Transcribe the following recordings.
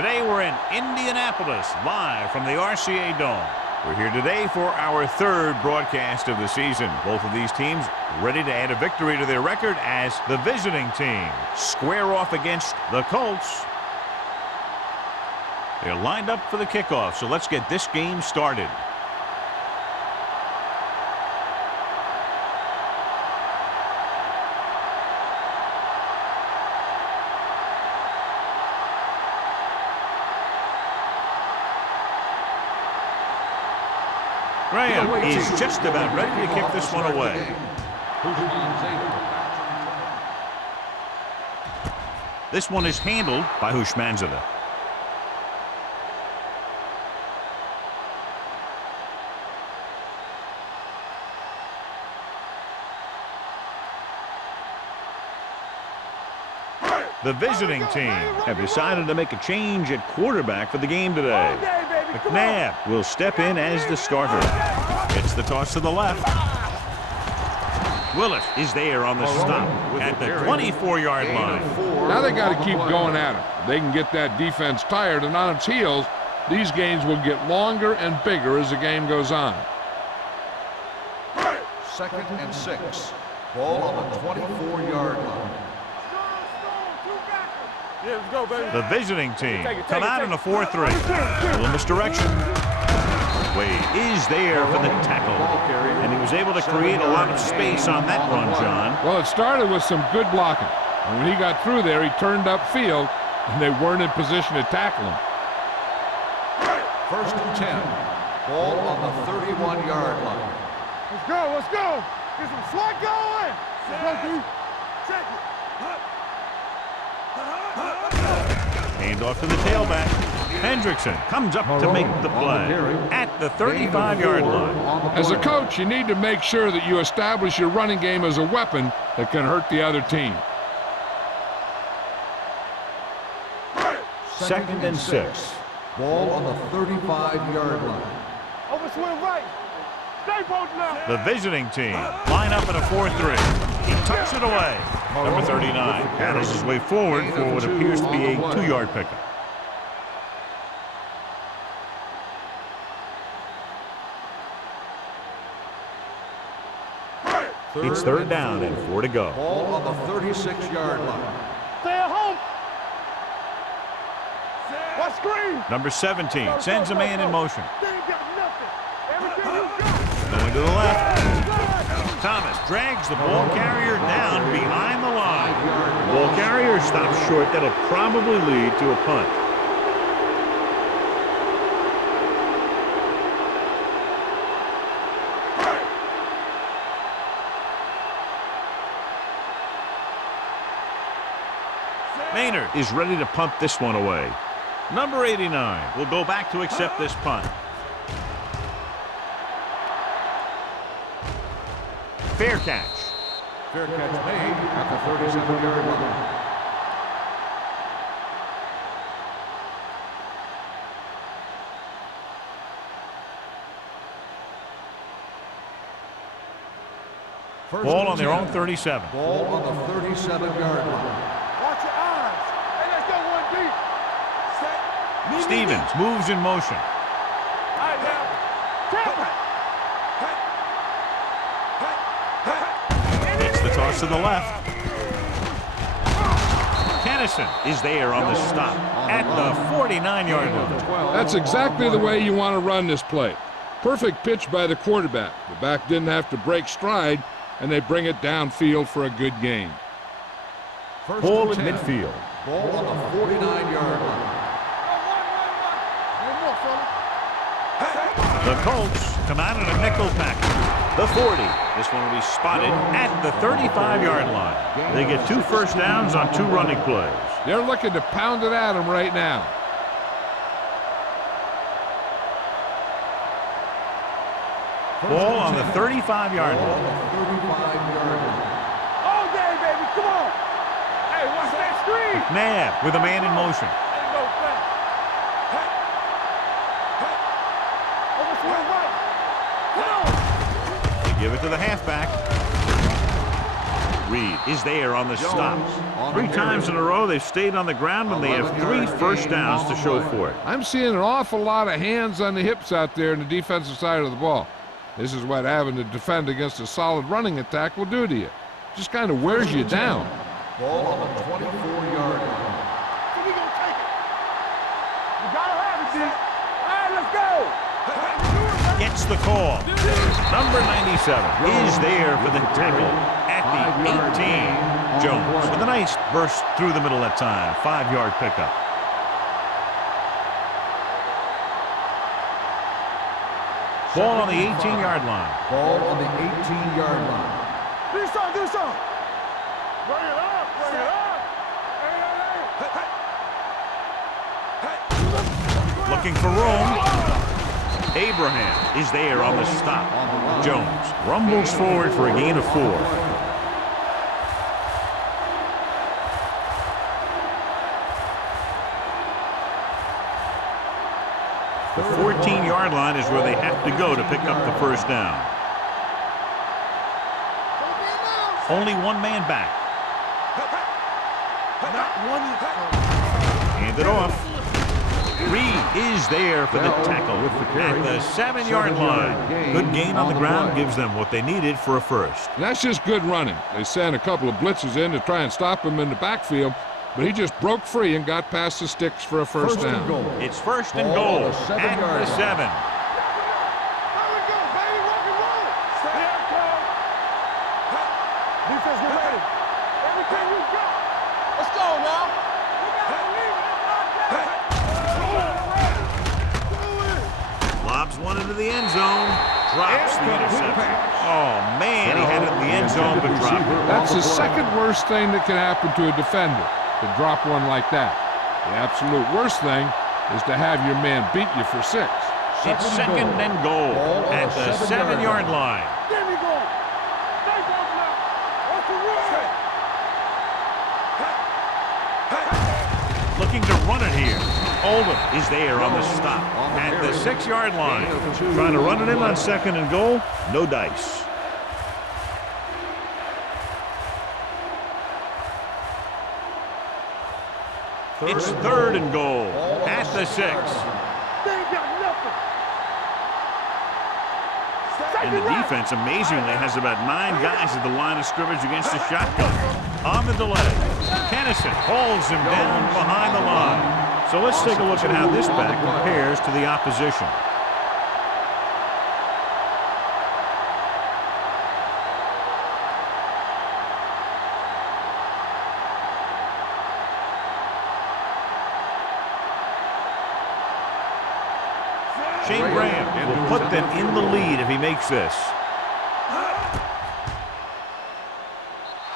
Today we're in Indianapolis, live from the RCA Dome. We're here today for our third broadcast of the season. Both of these teams ready to add a victory to their record as the visiting team square off against the Colts. They're lined up for the kickoff, so let's get this game started. Graham is just about ready to kick this one away. This one is handled by Hushmanzada. The visiting team have decided to make a change at quarterback for the game today. McNabb will step in as the starter. It's the toss to the left. Willis is there on the stop at the 24-yard line. Now they got to keep going at him. If they can get that defense tired and on its heels, these games will get longer and bigger as the game goes on. 2nd and 6. Ball on the 24-yard line. Yeah, let's go, baby. The visiting team come out in a 4-3. A little misdirection. Wade is there for the tackle. And he was able to create a lot of space on that run, John. Well, it started with some good blocking. And when he got through there, he turned upfield, and they weren't in position to tackle him. 1st and 10. Ball on the 31-yard line. Let's go, let's go. Get some slack going. Let's go, dude. Check it. Hand off to the tailback. Hendrickson comes up to make the play at the 35-yard line. As a coach, you need to make sure that you establish your running game as a weapon that can hurt the other team. 2nd and 6. Ball on the 35-yard line. Over swing right. Stay posted now. The visiting team line up in a 4-3. He tucks it away. Number 39 battles his way forward for what appears to be a 2-yard pickup. It's 3rd down and 4 to go. Ball on the 36-yard line. Stay at home. What screen? Number 17 sends a man in motion. They ain't got nothing. Everything you got. Going to the left. Thomas drags the ball carrier down behind the line. The ball carrier stops short. That'll probably lead to a punt. Maynard is ready to punt this one away. Number 89 will go back to accept this punt. Fair catch. Fair catch made at the 37-yard line. Ball on their own 37. Ball on the 37-yard line. Watch your eyes. Hey, let's go one deep. Set. Stevens moves in motion. All right, now. Tackle. It's the toss to the left. Kennison is there on the stop at the 49-yard line. That's exactly the way you want to run this play. Perfect pitch by the quarterback. The back didn't have to break stride, and they bring it downfield for a good gain. Ball at midfield. Ball on the 49-yard line. One more, fella. The Colts come out in a nickel package. The 40. This one will be spotted at the 35-yard line. They get 2 first downs on 2 running plays. They're looking to pound it at him right now. Ball on the 35-yard line. All day, baby. Come on. Hey, watch that screen. McNabb with a man in motion. There you go, fast. Over swing right. Come on. They give it to the halfback. Reed is there on the stop. on 3 the times in a row they've stayed on the ground, and they have 3 first downs to show for it. I'm seeing an awful lot of hands on the hips out there in the defensive side of the ball. This is what having to defend against a solid running attack will do to you. Just kind of wears you down. Ball on the 24-yard line. So we gonna take it. You gotta have it, D. All right, let's go. Gets the call. Number 97 is there for the tackle at the 18. Jones with a nice burst through the middle that time. 5-yard pickup. Ball on the 18-yard line. Ball on the 18-yard line. Do something, do something. Bring it up, bring it up. Looking for room. Abraham is there on the stop. Jones rumbles forward for a gain of 4. The 14-yard line is where they have to go to pick up the first down. Only 1 man back. Hand it off. Reed is there for the tackle at the 7-yard line. Good gain on the ground gives them what they needed for a first. And that's just good running. They sent a couple of blitzes in to try and stop him in the backfield, but he just broke free and got past the sticks for a first down. It's first and goal at the 7. There we go, baby, rock and roll. Stay up, Carl. Defense, get ready. Everything you got. Let's go now. We gotta believe it. Lobs one into the end zone. Drops the interception. Oh, man, he had it in the end zone, but dropped it. That's the second worst thing that can happen to a defender, to drop one like that. The absolute worst thing is to have your man beat you for 6. It's second and goal at the 7-yard line. There we go. Stay down now. What's the rule? Looking to run it here. Oldham is there on the stop at the 6-yard line. Trying to run it in on second and goal. No dice. It's third and goal at the 6. They ain't got nothing. And the defense amazingly has about 9 guys at the line of scrimmage against the shotgun. On the delay, Kennison holds him down behind the line. So let's take a look at how this back compares to the opposition. Shane Graham will put them in the lead if he makes this.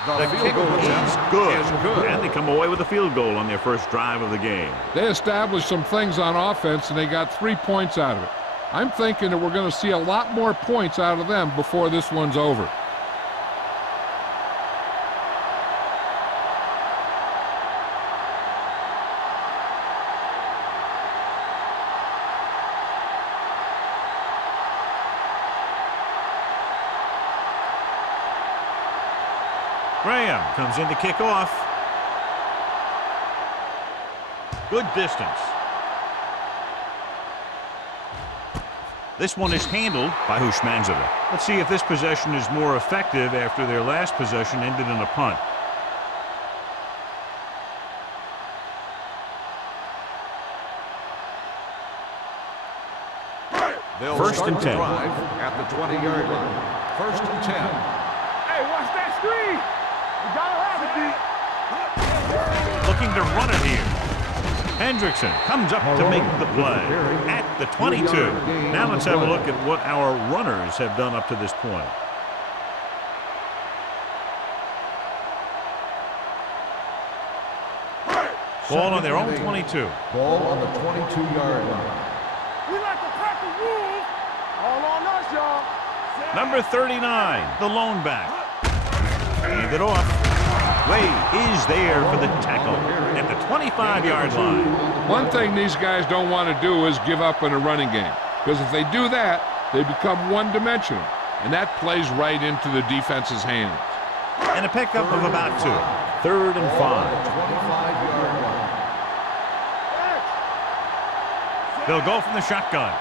The kick is good, and they come away with a field goal on their first drive of the game. They established some things on offense, and they got 3 points out of it. I'm thinking that we're going to see a lot more points out of them before this one's over. Graham comes in to kick off. Good distance. This one is handled by Hushmanzadeh. Let's see if this possession is more effective after their last possession ended in a punt. They'll First start and the 10. drive at the 20-yard line. First and 10. Hey, watch that screen. You gotta have it, D. Looking to run it here. Hendrickson comes up to make the play at the 22. Now let's have a look at what our runners have done up to this point. Ball on their own 22. Ball on the 22-yard line. We like to crack the rules. All on us, y'all. Number 39, the lone back. Hand it off. Way is there for the tackle at the 25-yard line. One thing these guys don't want to do is give up in a running game, because if they do that, they become one-dimensional, and that plays right into the defense's hands. And a pickup of about 2. 3rd and 5. 25-yard line. They'll go from the shotgun.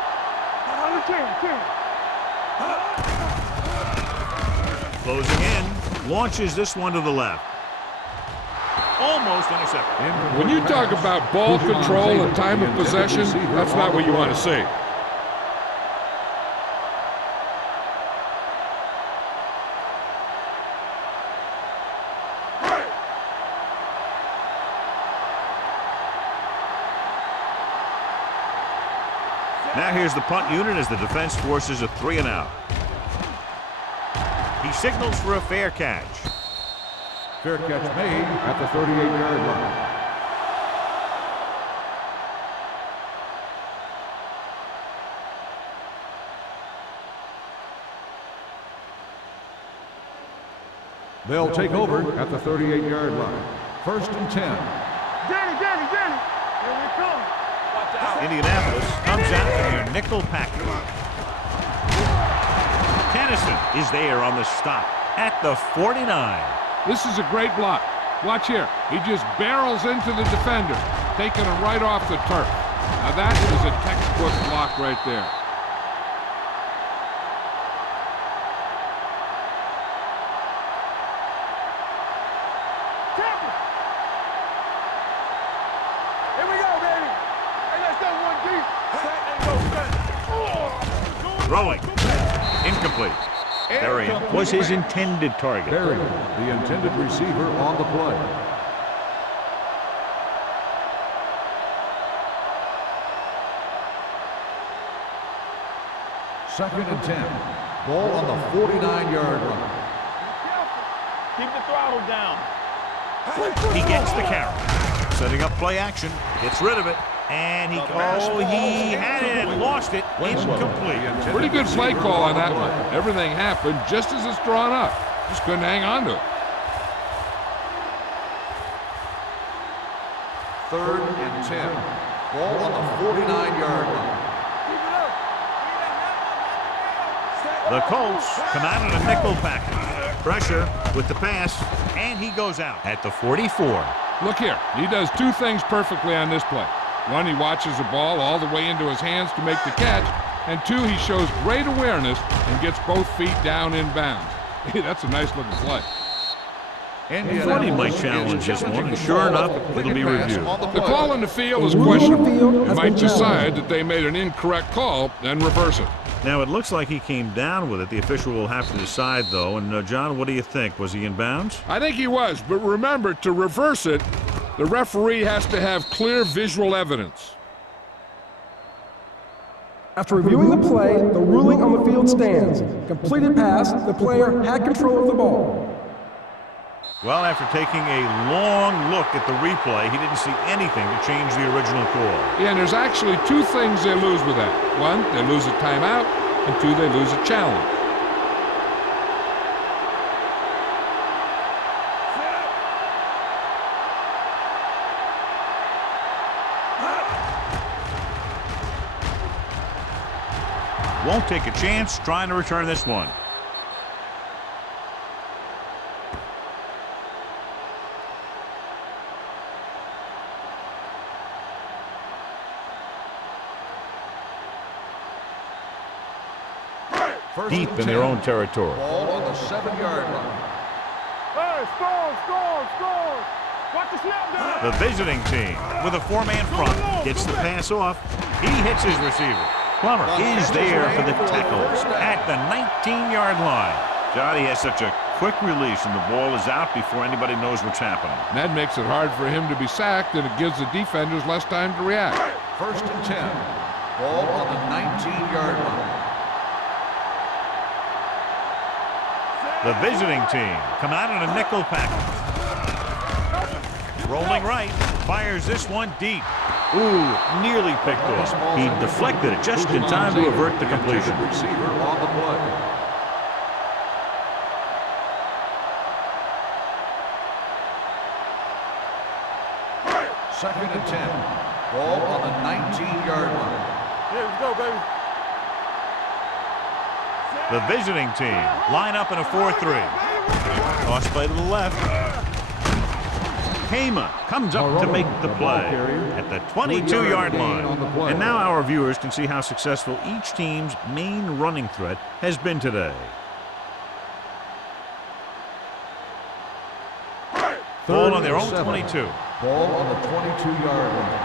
Closing in. Launches this one to the left. Almost intercepted. When you talk about ball control and time of possession, that's not what you want to see. Now here's the punt unit as the defense forces a 3 and out. He signals for a fair catch. Fair catch made at the 38-yard line. They'll take over at the 38-yard line. 1st and 10. Danny. Here we come. Watch out. Indianapolis comes out in their nickel package. Tennyson is there on the stop at the 49. This is a great block. Watch here. He just barrels into the defender, taking him right off the turf. Now that is a textbook block right there. Here we go, baby. Hey, let's go one deep. Throwing. Incomplete. Berry was his intended target. Berry, the intended receiver on the play. Second and 10. Ball on the 49-yard line. Keep the throttle down. He gets the carry. Setting up play action. Gets rid of it. And he had it and lost it. Incomplete. Pretty good play call on that one. Everything happened just as it's drawn up. Just couldn't hang on to it. 3rd and 10. Ball on the 49-yard line. The Colts come out in a nickel package. Pressure with the pass, and he goes out at the 44. Look here. He does 2 things perfectly on this play. 1, he watches the ball all the way into his hands to make the catch. And 2, he shows great awareness and gets both feet down in bounds. Hey, that's a nice looking play. Thought he might challenge this one, and sure enough, it'll be reviewed. The call on the field is questionable. They might decide that they made an incorrect call and reverse it. Now, it looks like he came down with it. The official will have to decide, though. And, John, what do you think? Was he in bounds? I think he was, but remember, to reverse it, the referee has to have clear visual evidence. After reviewing the play, the ruling on the field stands. Completed pass, the player had control of the ball. Well, after taking a long look at the replay, he didn't see anything to change the original call. Yeah, and there's actually 2 things they lose with that. 1, they lose a timeout, and 2, they lose a challenge. Won't take a chance trying to return this one. Deep in their own territory. Ball on the 7-yard line. Hey, score. Watch the snap down. The visiting team with a 4-man front gets the pass off. He hits his receiver. Plummer is there for the tackle at the 19-yard line. Johnny has such a quick release and the ball is out before anybody knows what's happening. And that makes it hard for him to be sacked, and it gives the defenders less time to react. 1st and 10. Ball on the 19-yard line. The visiting team come out in a nickel package. Rolling right, fires this one deep. Ooh, nearly picked off. He deflected it just in time to avert the completion. Receiver on the play. Second and 10. Ball on the 19-yard line. Here we go, baby. The visiting team line up in a 4-3. Toss play to the left. Kama comes up to make the play at the 22-yard line. And now our viewers can see how successful each team's main running threat has been today. Ball on their own 22. Ball on the 22-yard line.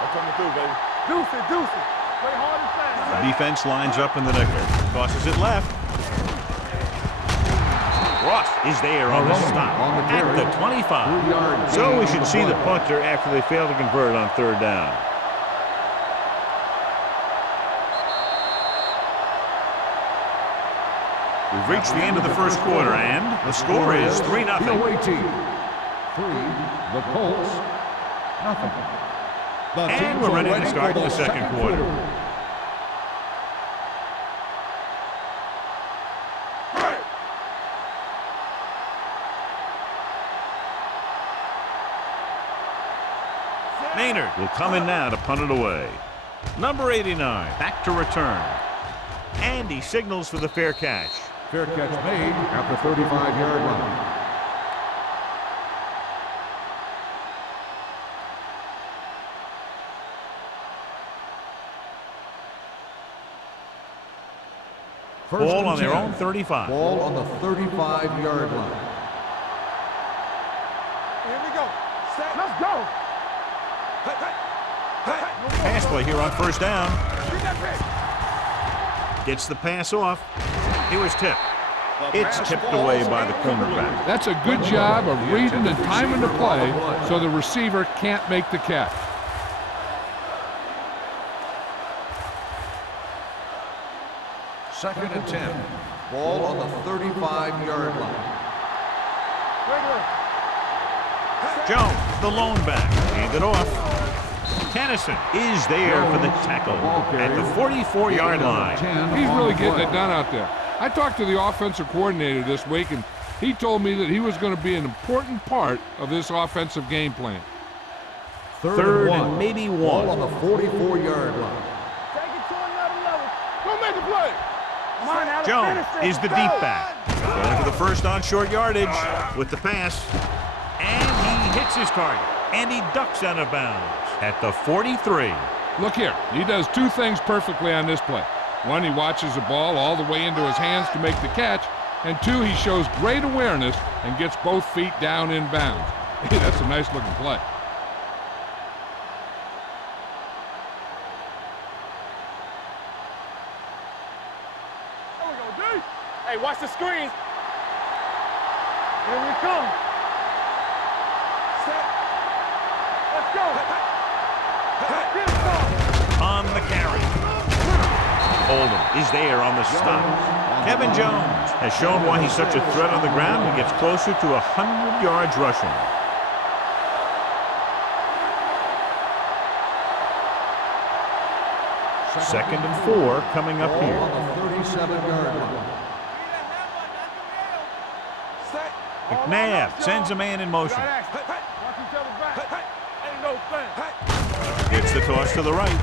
I'm coming through, baby. Deuce it, deuce it. Play hard and fast. The defense lines up in the nickel. Tosses it left. Ross is there on the stop at the 25. So we should see the punter after they fail to convert on third down. We've reached the end of the first quarter, and the score is 3-0. The away team, 3. The Colts, 0. And we're ready to start the second quarter. Maynard will come in now to punt it away. Number 89 back to return. And he signals for the fair catch. Fair catch made at the 35-yard line. Ball on their own 35. Ball on the 35-yard line. Here we go. Set. Let's go. Pass play here on first down. Gets the pass off. He was tipped. It's tipped away by the cornerback. That's a good job of reading and timing the play so the receiver can't make the catch. Second and 10. Ball on the 35-yard line. Jones, the lone back, handed off. Tennyson is there for the tackle at the 44-yard line. He's really getting it done out there. I talked to the offensive coordinator this week, and he told me that he was going to be an important part of this offensive game plan. Third and maybe Ball on one. the 44-yard line. Take it to another level. Go make a play. Come on, Alex, Jones finish it. is the deep back. Going for the first on short yardage with the pass. And he hits his target. And he ducks out of bounds at the 43. Look here, he does two things perfectly on this play. One, he watches the ball all the way into his hands to make the catch, and two, he shows great awareness and gets both feet down in bounds. That's a nice looking play. There we go, D. Hey, watch the screens. Here we come. Set. Let's go. Get it going. On the carry. Oldham is there on the stop. Kevin Jones has shown why he's such a threat on the ground and gets closer to 100 yards rushing. Second and 4 coming up here. Ball on the 37-yard line. Set. McNabb sends a man in motion. Right action. Watch each other back. Ain't no thing. Gets the toss to the right.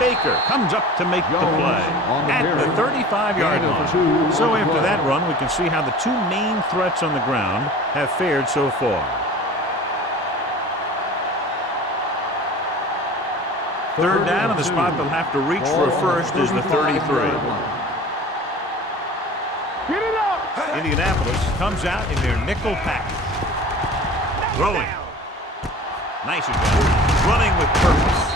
Baker comes up to make the play at the 35-yard line. So after that run, we can see how the two main threats on the ground have fared so far. Third down, and the spot they'll have to reach for a first is the 33. Get it up. Indianapolis comes out in their nickel package. Throwing. Nice job. Running with purpose.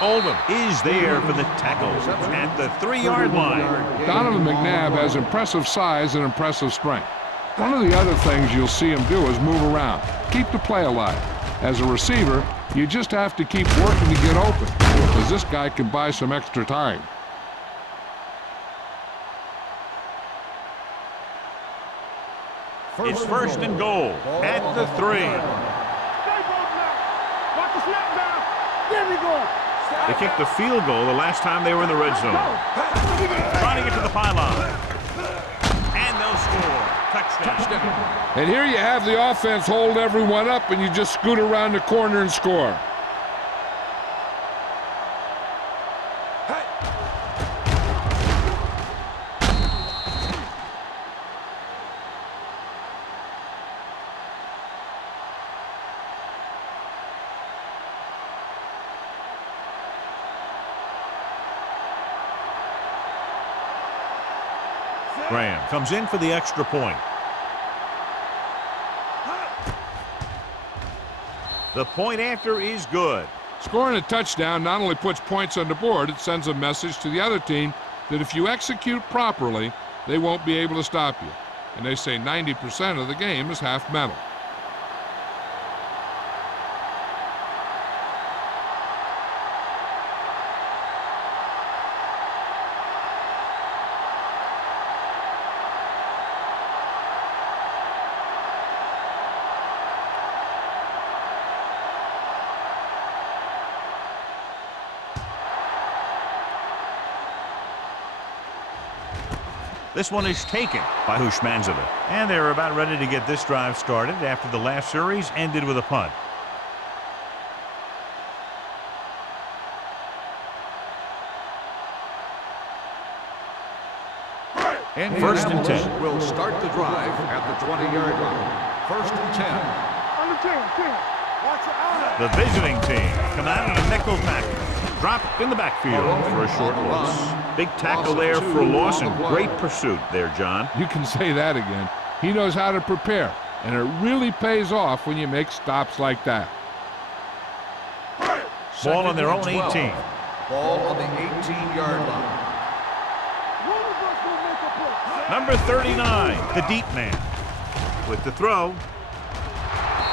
Oldham is there for the tackle at the 3-yard line. Donovan McNabb has impressive size and impressive strength. One of the other things you'll see him do is move around, keep the play alive. As a receiver, you just have to keep working to get open, because this guy can buy some extra time. It's first and goal at the 3. Stay both now. Watch the snap down. There we go. They kicked the field goal the last time they were in the red zone. Trying to get to the pylon. And they'll score. Touchdown. And here you have the offense hold everyone up, and you just scoot around the corner and score. Graham comes in for the extra point. The point after is good. Scoring a touchdown not only puts points on the board, it sends a message to the other team that if you execute properly, they won't be able to stop you. And they say 90% of the game is half mental. This one is taken by Hushmanzadeh. And they're about ready to get this drive started after the last series ended with a punt. And First and 10. will start the drive at the 20-yard line. First and 10. Under 10, 10. Watch your eye. The visiting team come out in a nickel tackle. Dropped in the backfield for a short loss. Big tackle there for a loss and great pursuit there, John. You can say that again. He knows how to prepare, and it really pays off when you make stops like that. Ball on their own 18. Ball on the 18-yard line. One of us will make a play. Number 39, the deep man. With the throw.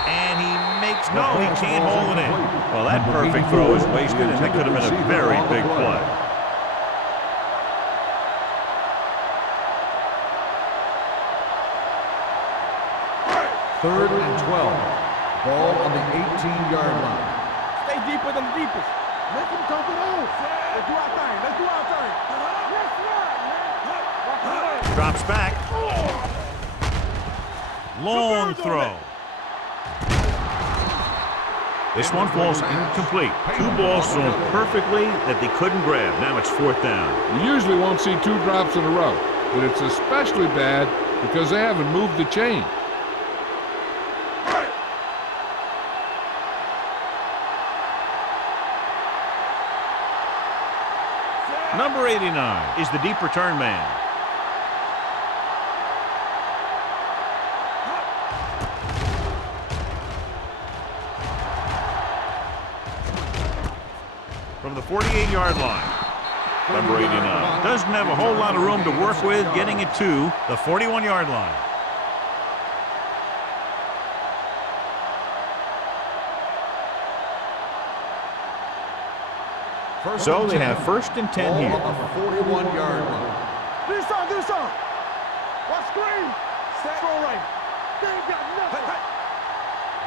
And he makes, no, he can't hold it in. Well, that perfect throw is wasted, and that could have been a very big play. Third and 12. Ball on the 18-yard line. Stay deeper than the deepest. Let them talk it on. Let's do our thing. Let's do our thing. Let's run, man. Walk away. Drops back. Long throw. This one falls incomplete. Two balls thrown perfectly that they couldn't grab. Now it's fourth down. You usually won't see two drops in a row, but it's especially bad because they haven't moved the chain. Number 89 is the deep return man. From the 48-yard line. Number 89 doesn't have a whole lot of room to work with, getting it to the 41-yard line. So they have first and 10 here. Ball on the 41-yard line. Do something. Watch screen. Throw right. They ain't got nothing.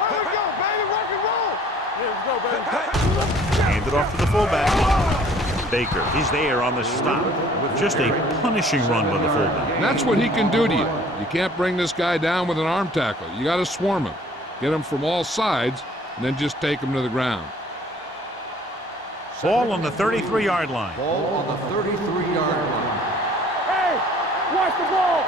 Let's go, baby. Rock and roll. Let's go, baby. Hand it off to the fullback. Baker is there on the stop. Just a punishing run by the fullback. That's what he can do to you. You can't bring this guy down with an arm tackle. You got to swarm him. Get him from all sides, and then just take him to the ground. Ball on the 33-yard line. Ball on the 33-yard line. Hey, watch the ball.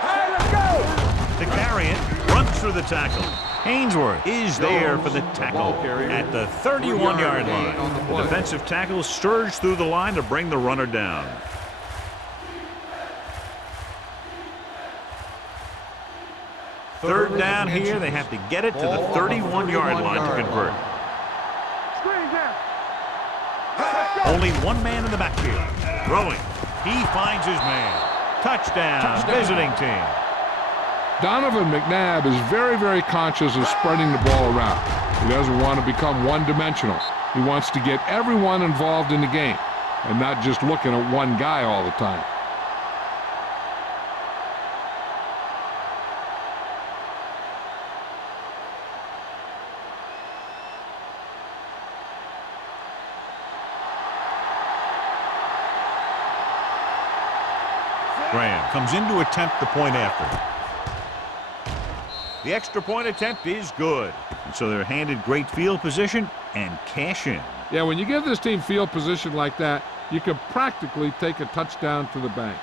Hey, let's go. To carry it, runs through the tackle. Ainsworth is there for the tackle at the 31-yard line. The defensive tackle surged through the line to bring the runner down. Third down here, they have to get it to the 31-yard line to convert. Screen down. Only one man in the backfield. Throwing. He finds his man. Touchdown, visiting team. Donovan McNabb is very, very conscious of spreading the ball around. He doesn't want to become one-dimensional. He wants to get everyone involved in the game and not just looking at one guy all the time. Graham comes in to attempt the point after. The extra point attempt is good. And so they're handed great field position and cash in. Yeah, when you give this team field position like that, you can practically take a touchdown to the bank.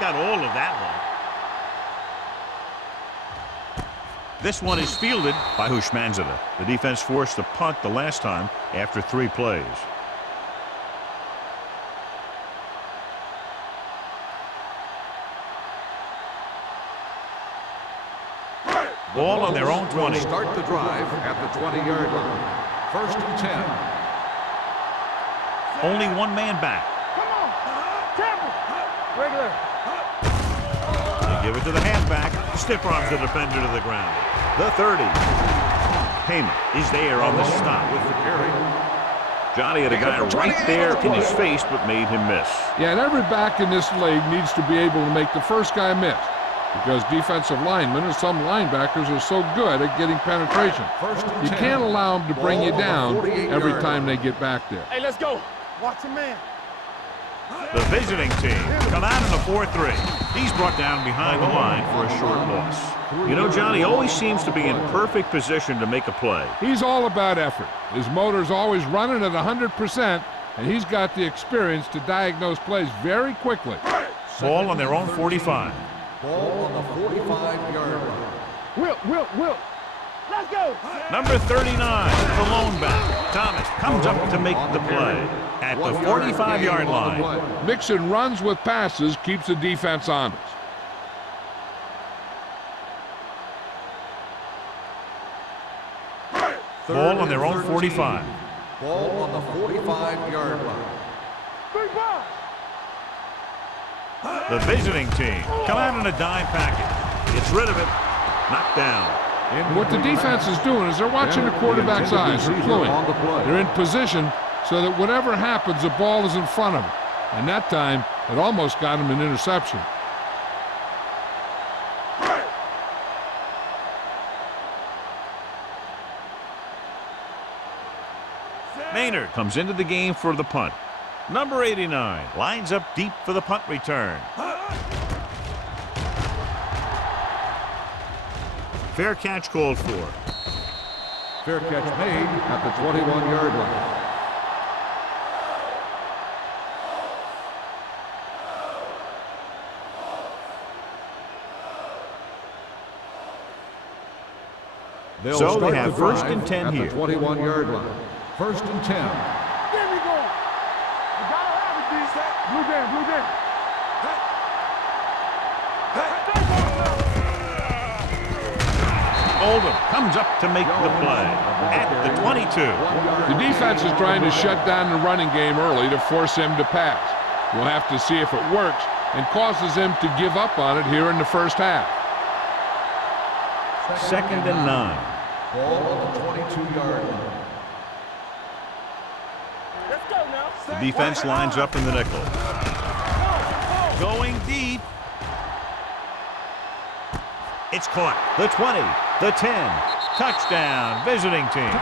got all of that one. This one is fielded by Hushmanzada. The defense forced the punt the last time after 3 plays. Ball on their own 20. Start the drive at the 20-yard line. 1st and 10. Only one man back. Come on. Temple. Regular. They give it to the halfback. Stiff arms the defender to the ground. The 30. Heyman is there on the stop with the carry. Johnny had a guy right there in his face but made him miss. Yeah, and every back in this league needs to be able to make the first guy miss, because defensive linemen and some linebackers are so good at getting penetration. You can't allow them to bring you down every time they get back there. Hey, let's go. Watch the man. The visiting team come out in a 4-3. He's brought down behind the line for a short loss. You know, Johnny always seems to be in perfect position to make a play. He's all about effort. His motor's always running at 100%, and he's got the experience to diagnose plays very quickly. Ball on their own 45. Ball on the 45-yard line. Will. Let's go. Number 39, the lone back. Thomas comes up to make the play at the 45-yard line. Mixing runs with passes keeps the defense honest. Ball on their own 45. Ball on the 45-yard line. Big ball. The visiting team come out in a dime package. Gets rid of it. Knocked down. And what the defense is doing is they're watching the quarterback's eyes. They're cluing. They're in position so that whatever happens, the ball is in front of them. And that time, it almost got him an interception. Maynard comes into the game for the punt. Number 89 lines up deep for the punt return. Fair catch called for. Fair catch made at the 21-yard line. So they have 1st and 10 here. At the 21-yard line. 1st and 10. There we go. You gotta have it, D. Blue down. Oldham comes up to make the play at the 22. The defense is trying to shut down the running game early to force him to pass. We'll have to see if it works and causes him to give up on it here in the first half. 2nd and 9. Ball on the 22-yard line. Let's go now. The defense lines up in the nickel. Going deep. It's caught. The 20, the 10. Touchdown, visiting team.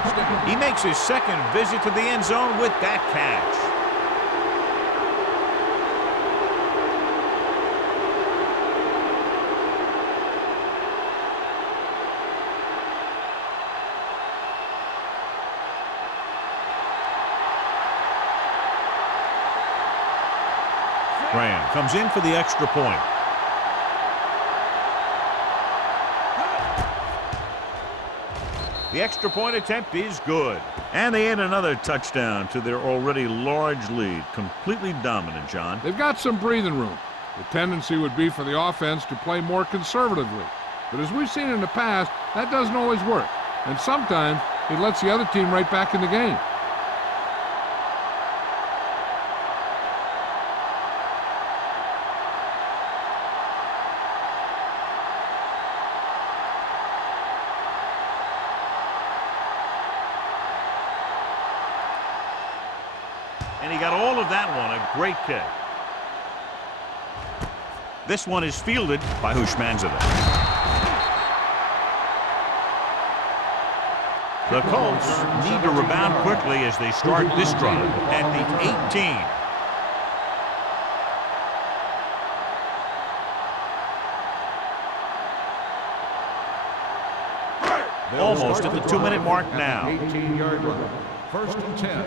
He makes his 2nd visit to the end zone with that catch. Graham comes in for the extra point. The extra point attempt is good. And they add another touchdown to their already large lead. Completely dominant, John. They've got some breathing room. The tendency would be for the offense to play more conservatively. But as we've seen in the past, that doesn't always work. And sometimes it lets the other team right back in the game. And he got all of that one. A great kick. This one is fielded by Hushmanzada. The Colts need to rebound quickly as they start this drive at the 18. Almost at the 2-minute mark now. 18-yard line. 1st and 10.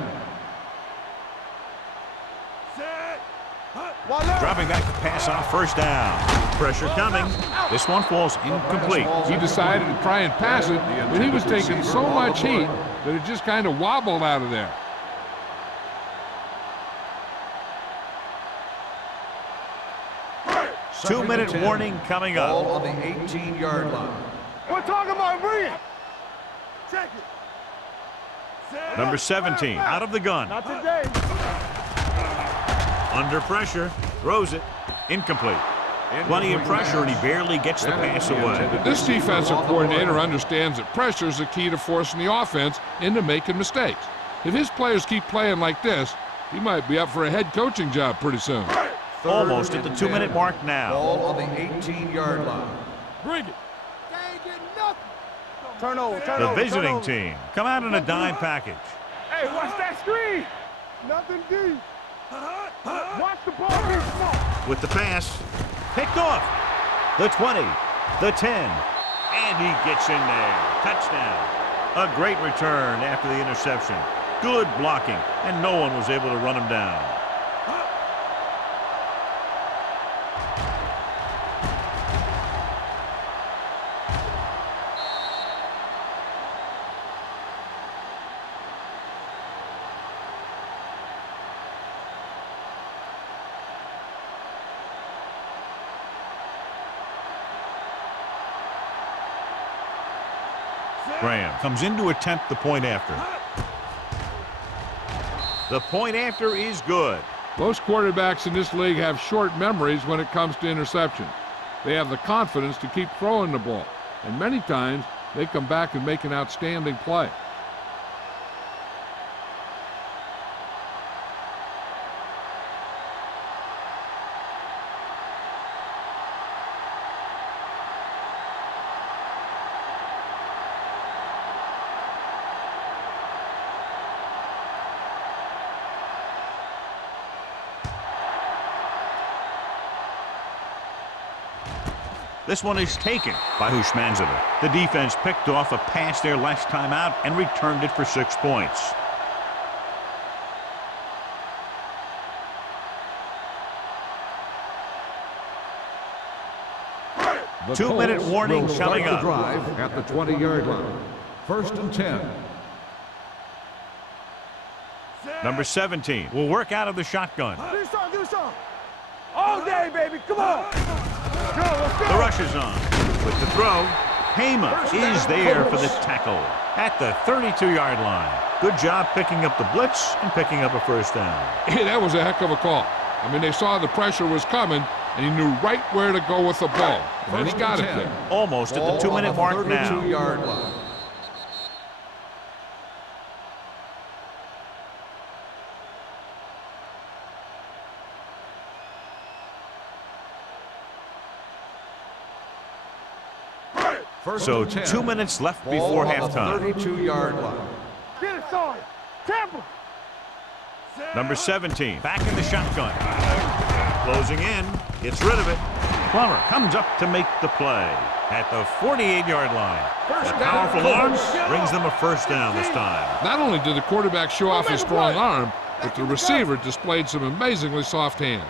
Dropping back to pass on first down. Pressure coming. This one falls incomplete. He decided to try and pass it, but he was taking so much heat that it just kind of wobbled out of there. Two-minute warning coming up. Ball on the 18-yard line. We're talking about bring it. Check it. Number 17 out of the gun. Not today. Under pressure. Throws it. Incomplete. Plenty of pressure, and he barely gets the pass away. This defensive coordinator understands that pressure is the key to forcing the offense into making mistakes. If his players keep playing like this, he might be up for a head coaching job pretty soon. Almost at the 2-minute mark now. Ball on the 18-yard line. Bring it. They ain't getting nothing. Turn over. The visiting team come out in a dime package. Hey, watch that screen. Nothing deep. Watch the ball be small. With the pass, picked off. The 20, the 10, and he gets in there. Touchdown. A great return after the interception. Good blocking, and no one was able to run him down. Graham comes in to attempt the point after. The point after is good. Most quarterbacks in this league have short memories when it comes to interceptions. They have the confidence to keep throwing the ball, and many times they come back and make an outstanding play. This one is taken by Hushmanzada. The defense picked off a pass their last time out and returned it for 6 points. The 2-minute Colts warning will coming start up. the drive at the 20-yard line. 1st and 10. Number 17 will work out of the shotgun. Do something. All day, baby. Come on. Go, let's go. The rush is on. With the throw, Hema is there for the tackle at the 32-yard line. Good job picking up the blitz and picking up a first down. Hey, that was a heck of a call. I mean, they saw the pressure was coming, and he knew right where to go with the ball. And he got it there. Almost at the 2-minute mark now. 32-yard line. So 2 minutes left before halftime. 32-yard line. Get it, son. Temple. Number 17 back in the shotgun. Closing in. Gets rid of it. Plummer comes up to make the play at the 48-yard line. A powerful arm brings them a first down this time. Not only did the quarterback show off his strong arm, but the receiver displayed some amazingly soft hands.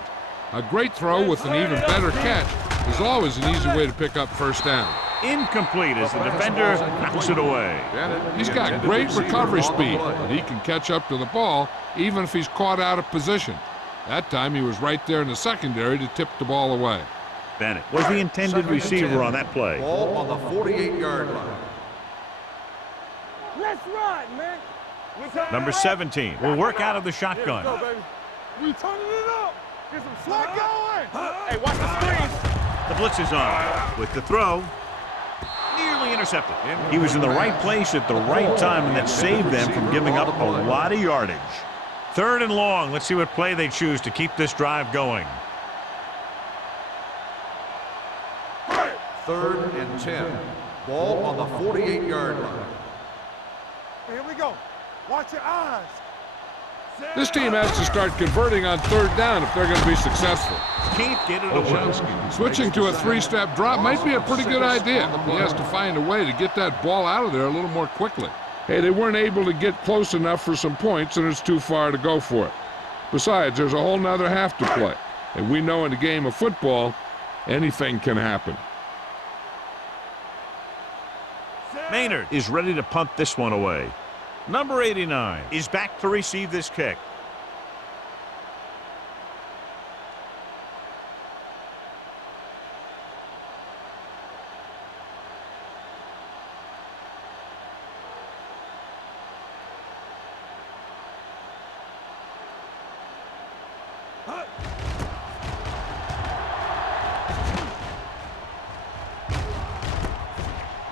A great throw with an even better catch is always an easy way to pick up first down. Incomplete as the defender knocks it away. He's got great recovery speed, and he can catch up to the ball even if he's caught out of position. That time he was right there in the secondary to tip the ball away. Bennett was the intended receiver on that play. Ball on the 48-yard line. Let's ride, man. Number 17 will work out of the shotgun. Go, baby. We turning it up. Get some slack going. Hey, watch the screens. The blitz is on. With the throw, nearly intercepted. He was in the right place at the right time, and that saved them from giving up a lot of yardage. 3rd and long. Let's see what play they choose to keep this drive going. 3rd and 10. Ball on the 48-yard line. Here we go. Watch your eyes. This team has to start converting on 3rd down if they're going to be successful. Can't get it away. Switching to a 3-step drop might be a pretty good idea. He has to find a way to get that ball out of there a little more quickly. Hey, they weren't able to get close enough for some points, and it's too far to go for it. Besides, there's a whole nother half to play. And we know in the game of football, anything can happen. Maynard is ready to punt this one away. Number 89 is back to receive this kick.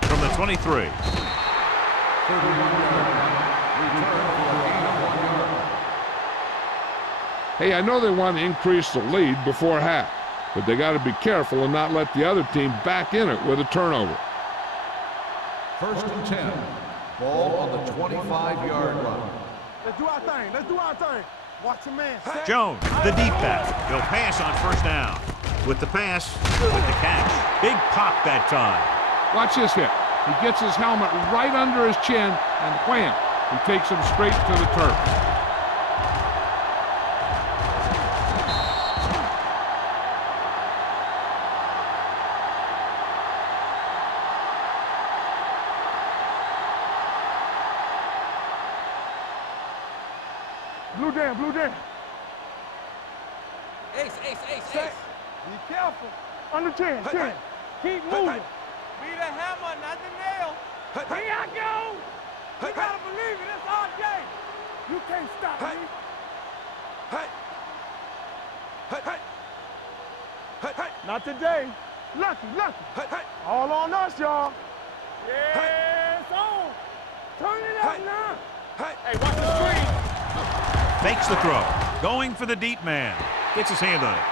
From the 23. Hey, I know they want to increase the lead before half, but they got to be careful and not let the other team back in it with a turnover. 1st and 10. Ball on the 25-yard line. Let's do our thing. Let's do our thing. Watch the man. Jones, the deep back. He'll pass on 1st down. With the pass, with the catch. Big pop that time. Watch this hit. He gets his helmet right under his chin, and wham, he takes him straight to the turf. Blue down, blue down. Ace, ace, ace, Set. ace. Be careful. Under 10, 10. Keep moving. Be the hammer, not the nail. Here I go. You gotta believe it. It's our game. You can't stop me. Not today. Lucky, lucky. All on us, y'all. Yeah, it's on. Turn it up now. Hey, watch the screen. Fakes the throw. Going for the deep man. Gets his hand on it.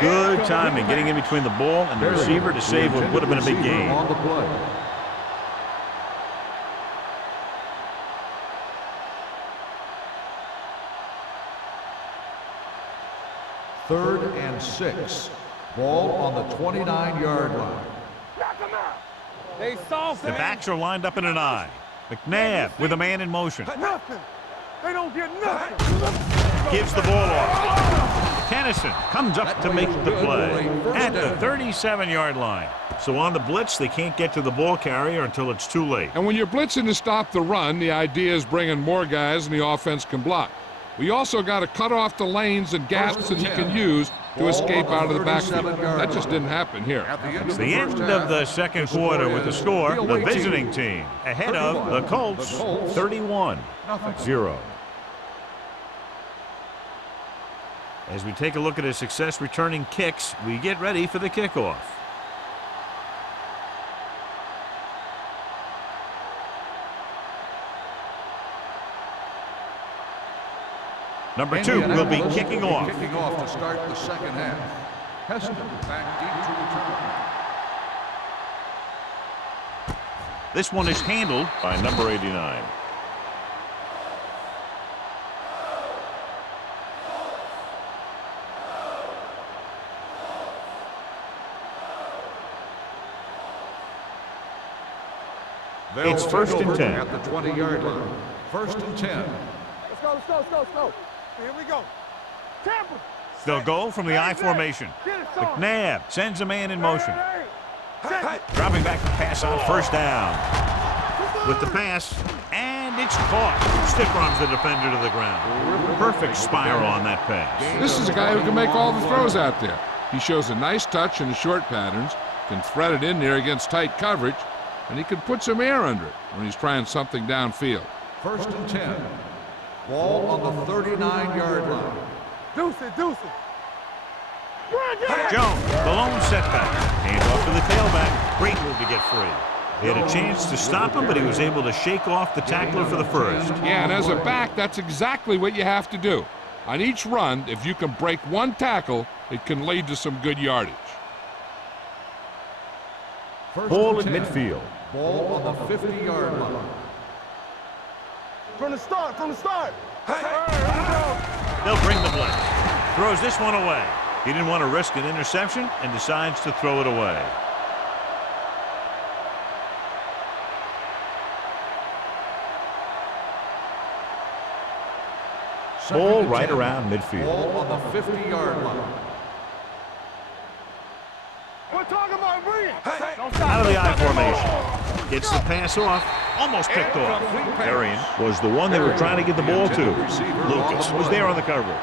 Good timing, getting in between the ball and the receiver to save what would have been a big gain. On the play. Third and 6. Ball on the 29-yard line. Knock him out. They soft, The backs are lined up in an I. McNabb with a man in motion. Nothing. They don't get nothing. Gives the ball off. Tennyson comes up to make the play at the 37-yard line. So on the blitz, they can't get to the ball carrier until it's too late. And when you're blitzing to stop the run, the idea is bringing more guys than the offense can block. We also got to cut off the lanes and gaps that he can use to escape out of the backfield. That just didn't happen here. It's the end of the second quarter with the score, the visiting team ahead of the Colts, 31-0. As we take a look at his success returning kicks, we get ready for the kickoff. Number 2 will be kicking off. Kicking off to start the second half. Heston back deep to return. This one is handled by number 89. It's 1st and 10. At the 20-yard line. 1st and 10. Let's go, let's go, let's go, let's go. Here we go. Tampa. They'll go from the I formation. McNabb sends a man in motion. Dropping back to pass on 1st down. With the pass, and it's caught. Stiff arms the defender to the ground. Perfect spiral on that pass. This is a guy who can make all the throws out there. He shows a nice touch in the short patterns, can thread it in there against tight coverage, and he can put some air under it when he's trying something downfield. 1st and 10. Ball on the 39-yard line. Deuce it, deuce it. Jones, the lone setback. Hand off to the tailback. Great move to get free. He had a chance to stop him, but he was able to shake off the tackler for the first. Yeah, and as a back, that's exactly what you have to do. On each run, if you can break one tackle, it can lead to some good yardage. Ball at midfield. Ball on the 50-yard line. From the start, from the start. They'll bring the blitz. Throws this one away. He didn't want to risk an interception and decides to throw it away. Ball right around midfield. Ball on the 50-yard line. We're talking about bringing. Out of the I formation. Gets the pass off. Almost picked off. Arian was the one they were trying to get the ball to. Lucas was there on the coverage.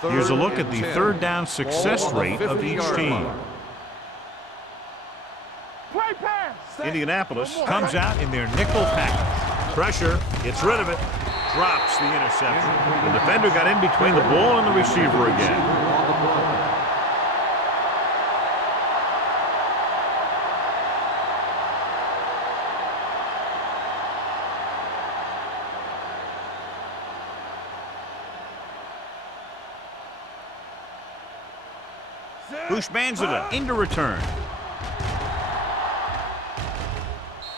Here's a look at the third down success rate of each team. Play pass. Indianapolis comes out in their nickel package. Pressure, gets rid of it, drops the interception. The defender got in between the ball and the receiver again. Bushmanzada into return.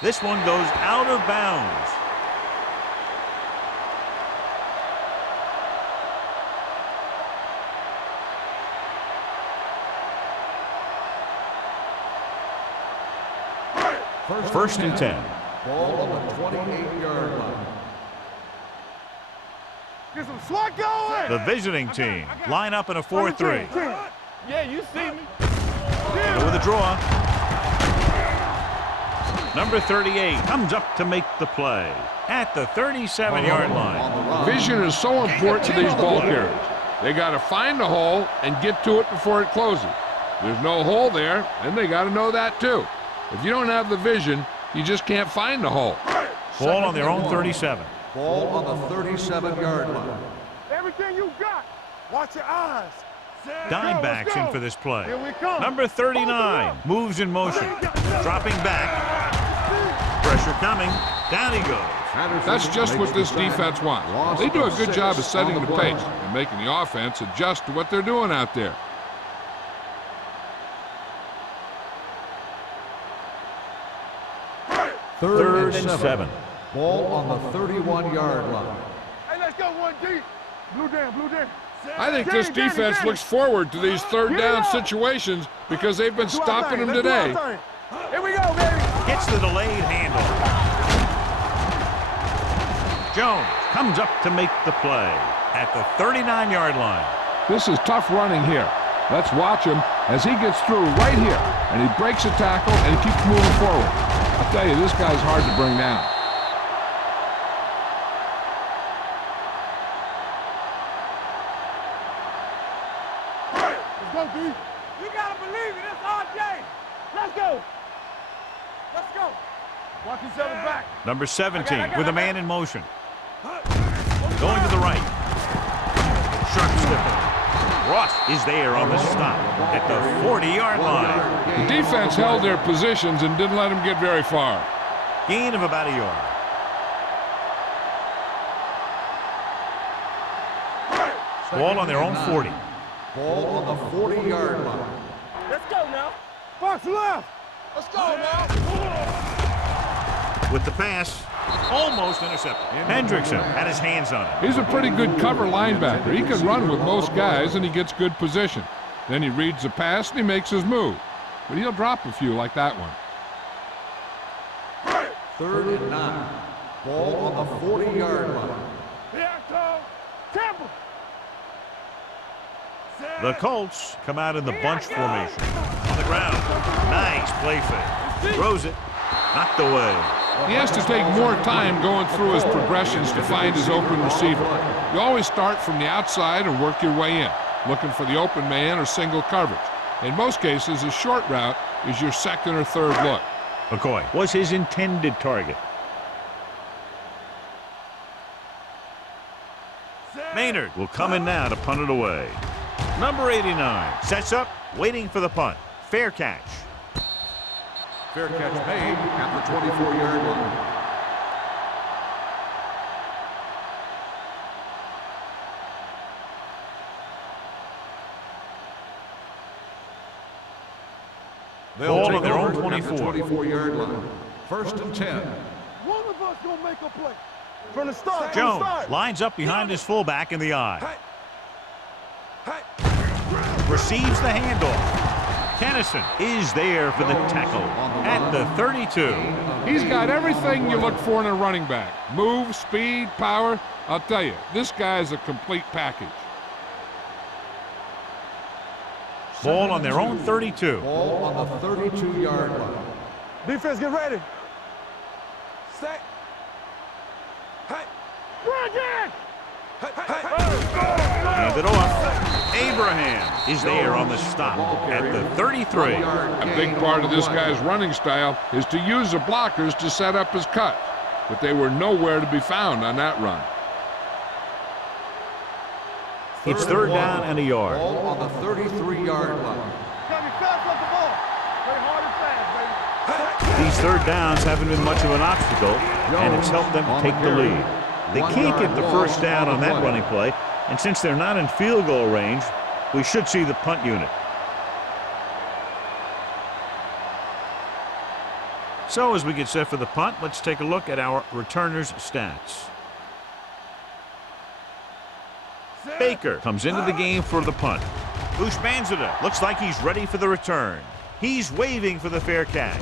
This one goes out of bounds. First and 10. Ball on the 28-yard line. Get some SWAT going. The visiting team line up in a 4-3. Yeah, you see me. Go with a draw. Number 38 comes up to make the play at the 37-yard line. Vision is so important to these ball carriers. They got to find the hole and get to it before it closes. There's no hole there, and they got to know that too. If you don't have the vision, you just can't find the hole. Ball on their own 37. Ball on the 37-yard line. Everything you got. Watch your eyes. Dime backs in for this play. Here we come. Number 39 moves in motion. Dropping back. Pressure coming. Down he goes. That's just what this defense wants. They do a good job of setting the pace and making the offense adjust to what they're doing out there. Third and 7. Ball on the 31-yard line. Hey, let's go one deep. Blue down, blue down. I think this defense looks forward to these third down situations because they've been stopping them today. Here we go, baby. Gets the delayed handoff. Jones comes up to make the play at the 39-yard line. This is tough running here. Let's watch him as he gets through right here, and he breaks a tackle and keeps moving forward. I'll tell you, this guy's hard to bring down. Let's go, D. You gotta believe it. It's RJ. Let's go. Let's go. Watch each other back. Number 17 with a man in motion. Going to the right. Sharp step. Ross is there on the stop at the 40-yard line. The defense held their positions and didn't let them get very far. Gain of about a yard. Ball on their own 40. Ball on the 40-yard line. Let's go now. Box left. Let's go now. With the pass, almost intercepted. Hendrickson had his hands on it. He's a pretty good cover linebacker. He can run with most guys, and he gets good position. Then he reads the pass, and he makes his move. But he'll drop a few like that one. Third and 9. Ball on the 40-yard line. Here I come. Temple. The Colts come out in the bunch formation. On the ground. Nice play fake. Throws it. Knocked away. He has to take more time going through his progressions to find his open receiver. You always start from the outside and work your way in, looking for the open man or single coverage. In most cases, a short route is your second or third look. McCoy was his intended target. Maynard will come in now to punt it away. Number 89 sets up, waiting for the punt. Fair catch. Fair catch made at the 24-yard line. Ball They'll on their own take over at 24. the 24-yard line. First and 10. One of us gonna make a play. From the start. Jones lines up behind his fullback in the eye. Receives the handoff. Kennison is there for the tackle at the 32. He's got everything you look for in a running back. Move, speed, power. I'll tell you, this guy's a complete package. Ball on their own 32. Ball on the 32-yard line. Defense, get ready. Set. Hey. Run again. Hand it off. Abraham is there on the stop at the 33. A big part of this guy's running style is to use the blockers to set up his cut, but they were nowhere to be found on that run. It's third down and a yard. Ball on the 33-yard line. Gotta be fast off the ball. Play hard and fast, baby. These third downs haven't been much of an obstacle, and it's helped them take the lead. They can't get the first down on that running play, and since they're not in field goal range, we should see the punt unit. So as we get set for the punt, let's take a look at our returners' stats. Baker comes into the game for the punt. Ushmanzada looks like he's ready for the return. He's waving for the fair catch.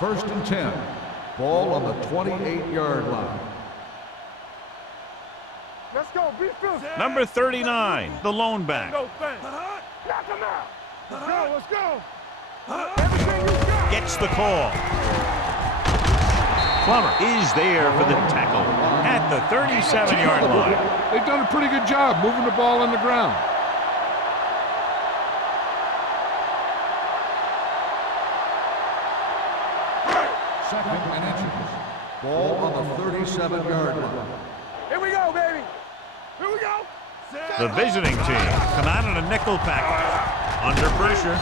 First and 10. Ball on the 28-yard line. Let's go. Be fierce. Number 39, the lone back. Go, bang. Knock him out. Let's go. Let's go. Everything you got. Gets the call. Plummer is there for the tackle at the 37-yard line. They've done a pretty good job moving the ball on the ground. Second and inches. Ball on the 37-yard line. Here we go, baby. Here we go. The visiting team come out in a nickel package. Under pressure.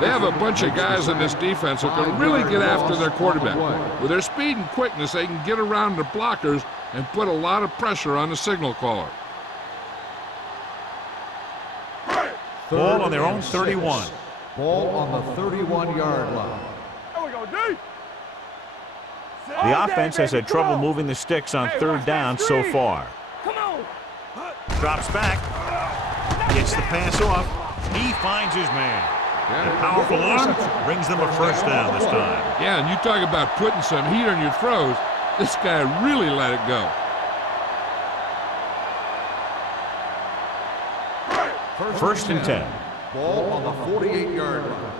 They have a bunch of guys in this defense that can really get after their quarterback. With their speed and quickness, they can get around the blockers and put a lot of pressure on the signal caller. Ball on their own 31. Ball on the 31-yard line. There we go, D. The offense has had trouble moving the sticks on third down so far. Come on. Drops back. Gets the pass off. He finds his man. A powerful arm brings them a first down this time. Yeah, and you talk about putting some heat on your throws. This guy really let it go. First and 10. Ball on the 48-yard line.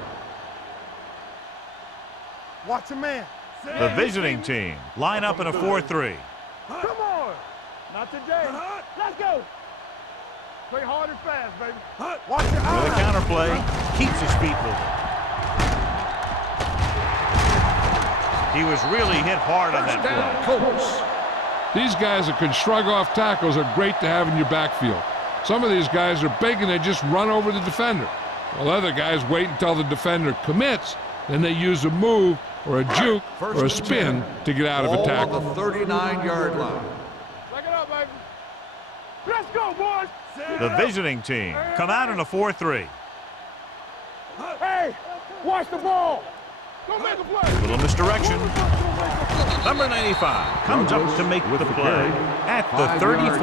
Watch a man. The visiting team line up in a 4-3. Come on. Not today. Let's go. Play hard and fast, baby. Watch your With a eyes. counterplay, keeps his feet moving. He was really hit hard on that play. These guys that can shrug off tackles are great to have in your backfield. Some of these guys are big and they just run over the defender. While other guys wait until the defender commits, then they use a move or a juke or a spin to get out of a tackle. Ball on the 39-yard line. Back it up, baby. Let's go, boys. The visiting team come out in a 4-3. Hey, watch the ball. Don't make a play. Little misdirection. Number 95 comes up to make the play at the 34.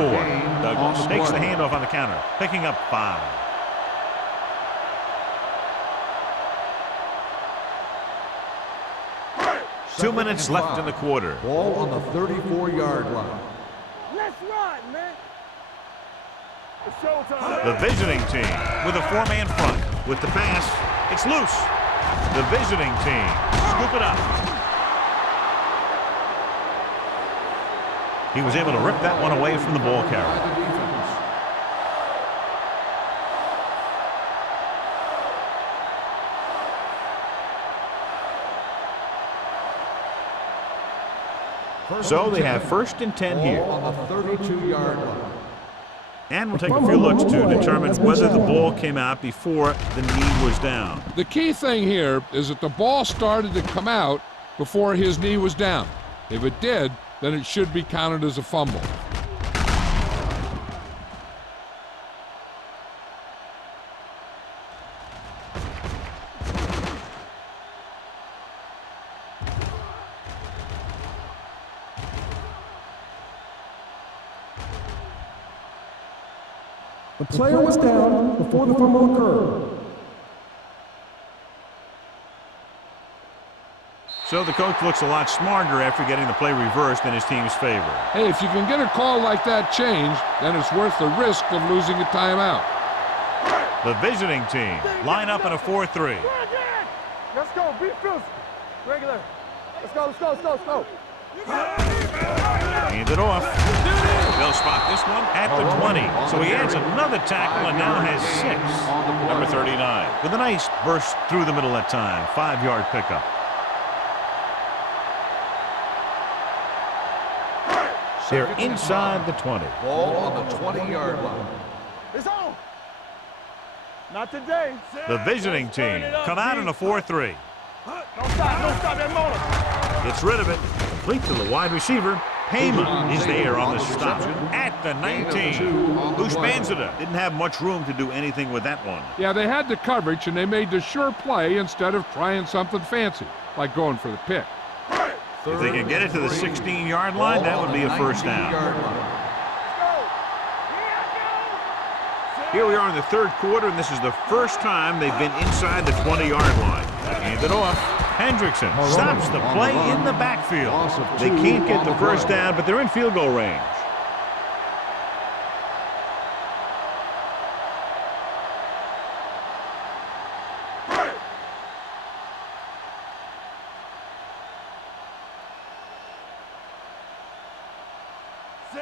Douglas takes the handoff on the counter, picking up 5. Two minutes left in the quarter. Ball on the 34-yard line. Let's run, man. It's showtime. The visiting team with a 4-man front. With the pass, it's loose. The visiting team scoop it up. He was able to rip that one away from the ball carrier. So they have first and 10 here. Ball on the 32-yard line. And we'll take a few looks to determine whether the ball came out before the knee was down. The key thing here is that the ball started to come out before his knee was down. If it did, then it should be counted as a fumble. The player was down before the fumble occurred. So the coach looks a lot smarter after getting the play reversed in his team's favor. Hey, if you can get a call like that changed, then it's worth the risk of losing a timeout. The visiting team line up in a 4-3. Let's go. Be physical. Regular. Let's go. Let's go. Let's go. Let's go. Hand it off. They'll spot this one at the 20. So he adds another tackle and now has 6. Number 39. With a nice burst through the middle that time. 5-yard pickup. They're inside the 20. Ball on the 20-yard line. It's on. Not today. The visiting team come out in a 4-3. Don't stop. Don't stop that motor. Gets rid of it. Complete to the wide receiver. Heyman is there on the stop at the 19. Loose Banzita didn't have much room to do anything with that one. Yeah, they had the coverage, and they made the sure play instead of trying something fancy, like going for the pick. If they can get it to the 16-yard line, that would be a first down. Here we are in the third quarter, and this is the first time they've been inside the 20-yard line. Hand it off. Hendrickson stops the play in the backfield. They can't get the first down, but they're in field goal range.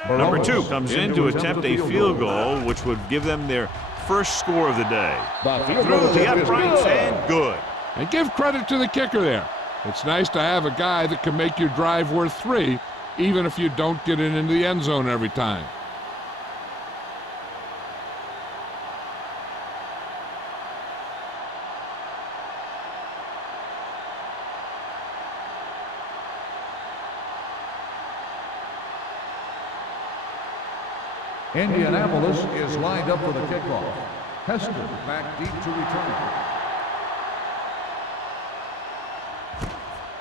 Number 2 comes in to attempt a field goal, which would give them their first score of the day. Through the uprights and good. And give credit to the kicker there. It's nice to have a guy that can make your drive worth 3, even if you don't get it into the end zone every time. Indianapolis is lined up for the kickoff. Hester back deep to return.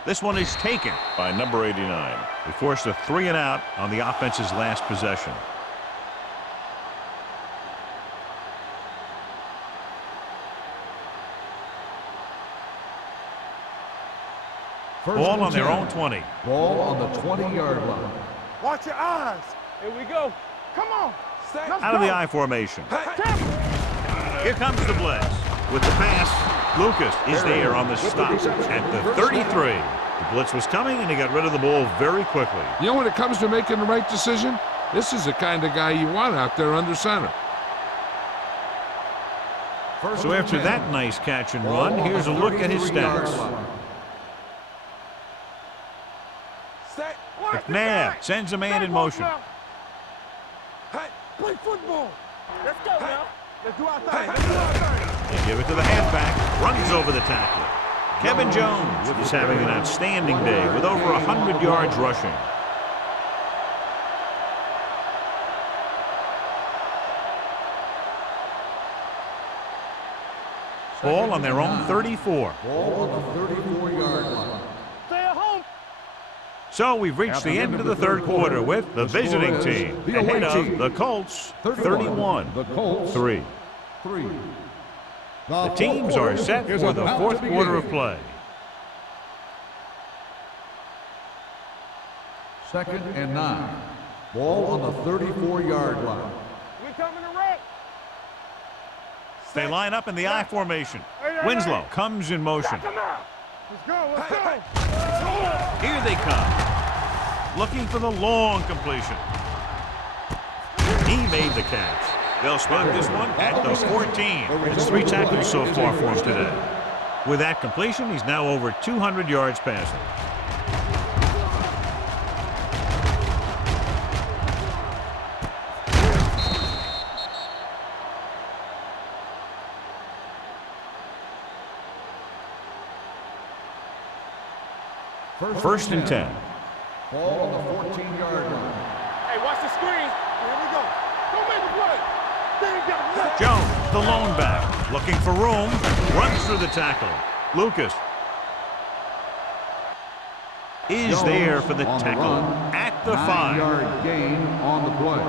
This one is taken by number 89. They forced a 3-and-out on the offense's last possession. Ball on their own 20. Ball on the 20-yard line. Watch your eyes. Here we go. Come on. Let's Out of the go. I formation. Here comes the blitz. With the pass, Lucas is there on the stop at the 33. The blitz was coming, and he got rid of the ball very quickly. You know, when it comes to making the right decision, this is the kind of guy you want out there under center. So after that nice catch and run, here's a look at his stats. McNabb sends a man in motion. Play football. Let's go now. Let's do our thing. Let's do our thing. They give it to the halfback. Runs over the tackler. Kevin Jones is having an outstanding day with over 100 yards rushing. Ball on their own 34. Ball on the 34-yard line. Stay at home. So we've reached the end of the third quarter with the visiting team ahead of the Colts 31. The Colts 3. 3. The teams are set for the fourth quarter of play. Second and 9. Ball on the 34-yard line. We coming to wreck. They line up in the I formation. Winslow comes in motion. Come out. Let's go. Let's go. Here they come. Looking for the long completion. He made the catch. They'll spot this one at the 14. It's 3 tackles so far for him today. With that completion, he's now over 200 yards passing. First and 10. Ball on the 14-yard line. Hey, watch the screen. Here we go. Don't make a play. They ain't got nothing. Jones, the lone back, looking for room, runs through the tackle. Lucas is there for the tackle at the 5. 9-yard gain on the play.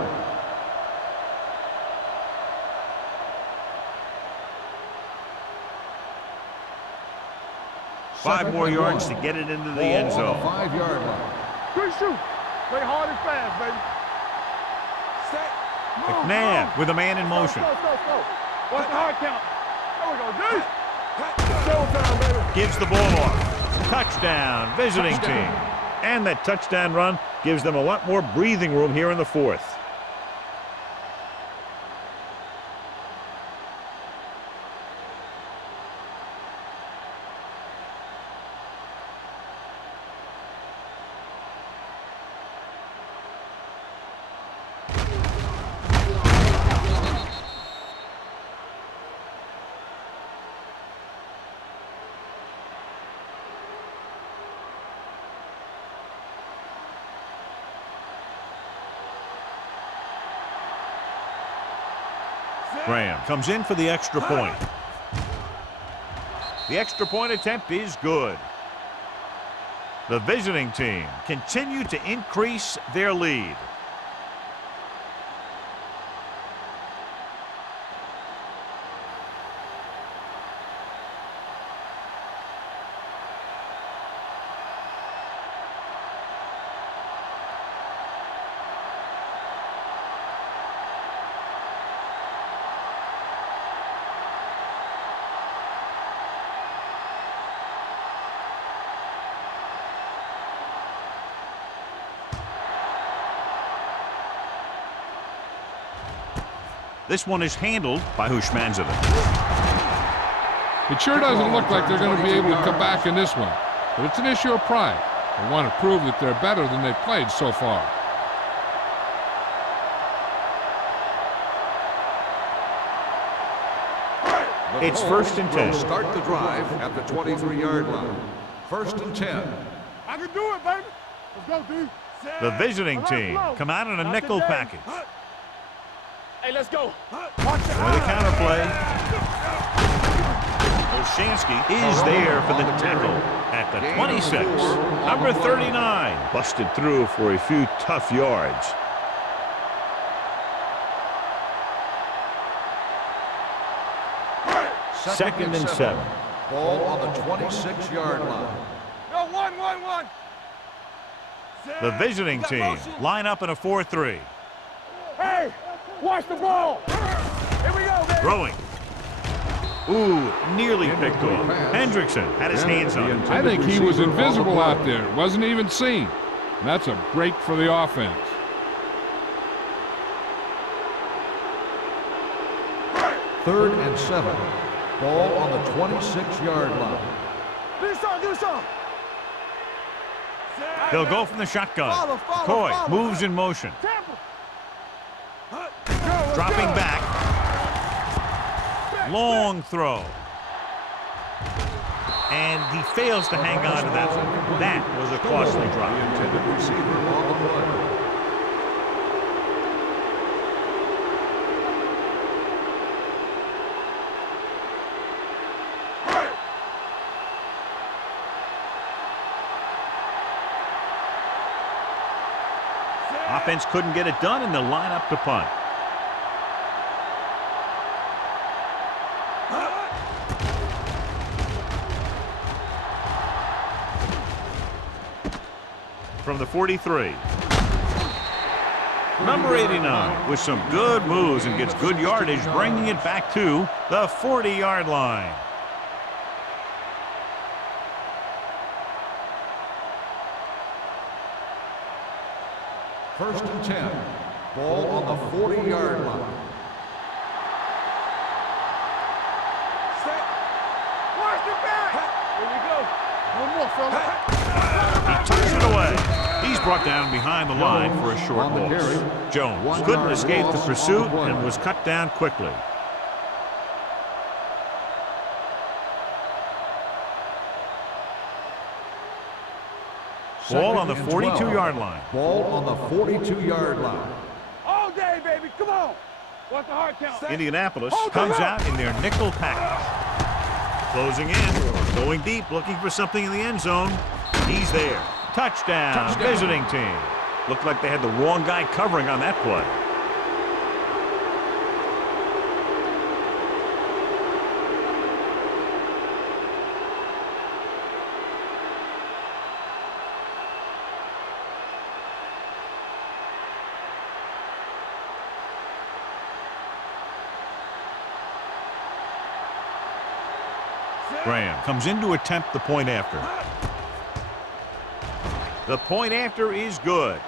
5 more yards to get it into the end zone. 5-yard line. Good shoot. Play hard and fast, baby. Set. McNabb with a man in motion. Go. What's the hard count? There we go, dude. Showtime, baby. Gives the ball off. Touchdown, visiting team. And that touchdown run gives them a lot more breathing room here in the fourth. Graham comes in for the extra point. The extra point attempt is good. The visiting team continue to increase their lead. This one is handled by Hushmanzadeh. It sure doesn't look like they're going to be able to come back in this one, but it's an issue of pride. They want to prove that they're better than they've played so far. It's 1st and 10. Start the drive at the 23-yard line. 1st and 10. I can do it, baby. Let's go, D. The visiting team come out in a nickel package. Hey, let's go. With the counterplay. Olshansky is there for the tackle at the 26. Number 39 busted through for a few tough yards. Second and 7. Ball on the 26-yard line. Go, one. The visiting team line up in a 4-3. Hey, watch the ball. Here we go, baby. Throwing. Ooh, nearly picked off. Hendrickson had his hands on it. I think he was invisible out there. Wasn't even seen. And that's a break for the offense. Third and 7. Ball on the 26-yard line. Do some. They'll go from the shotgun. Follow, McCoy moves in motion. Tampa. Dropping back. Long throw. And he fails to hang on to that one. That was a costly drop. The intended receiver on the play. Offense couldn't get it done, and they'll line up to punt. From the 43. Number 89 with some good moves and gets good yardage, bringing it back to the 40-yard line. First and 10. Ball on the 40-yard line. Set. Watch the back. Here we go. One more, fella. He tucks it away. He's brought down behind the line for a short on the loss. carry. Jones 1 couldn't yard escape the loss on pursuit the play. and was cut down quickly. Ball on the 42-yard line. Ball on the 42-yard line. All day, baby. Come on. What's the hard count? Indianapolis Hold comes it up. out in their nickel package. Closing in, going deep, looking for something in the end zone. He's there. Touchdown. Visiting team. Looked like they had the wrong guy covering on that play. Graham comes in to attempt the point after. The point after is good.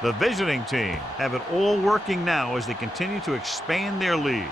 The visiting team have it all working now as they continue to expand their lead.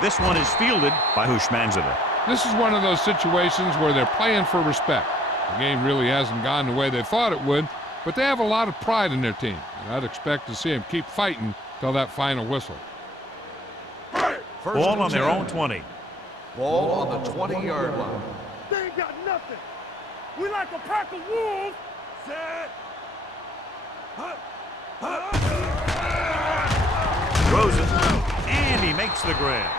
This one is fielded by Hushmanzadeh. This is one of those situations where they're playing for respect. The game really hasn't gone the way they thought it would, but they have a lot of pride in their team, and I'd expect to see them keep fighting till that final whistle. Ball on their own 20. Ball on the 20-yard line. They ain't got nothing. We like a pack of wolves. Set. Throws it, and he makes the grab.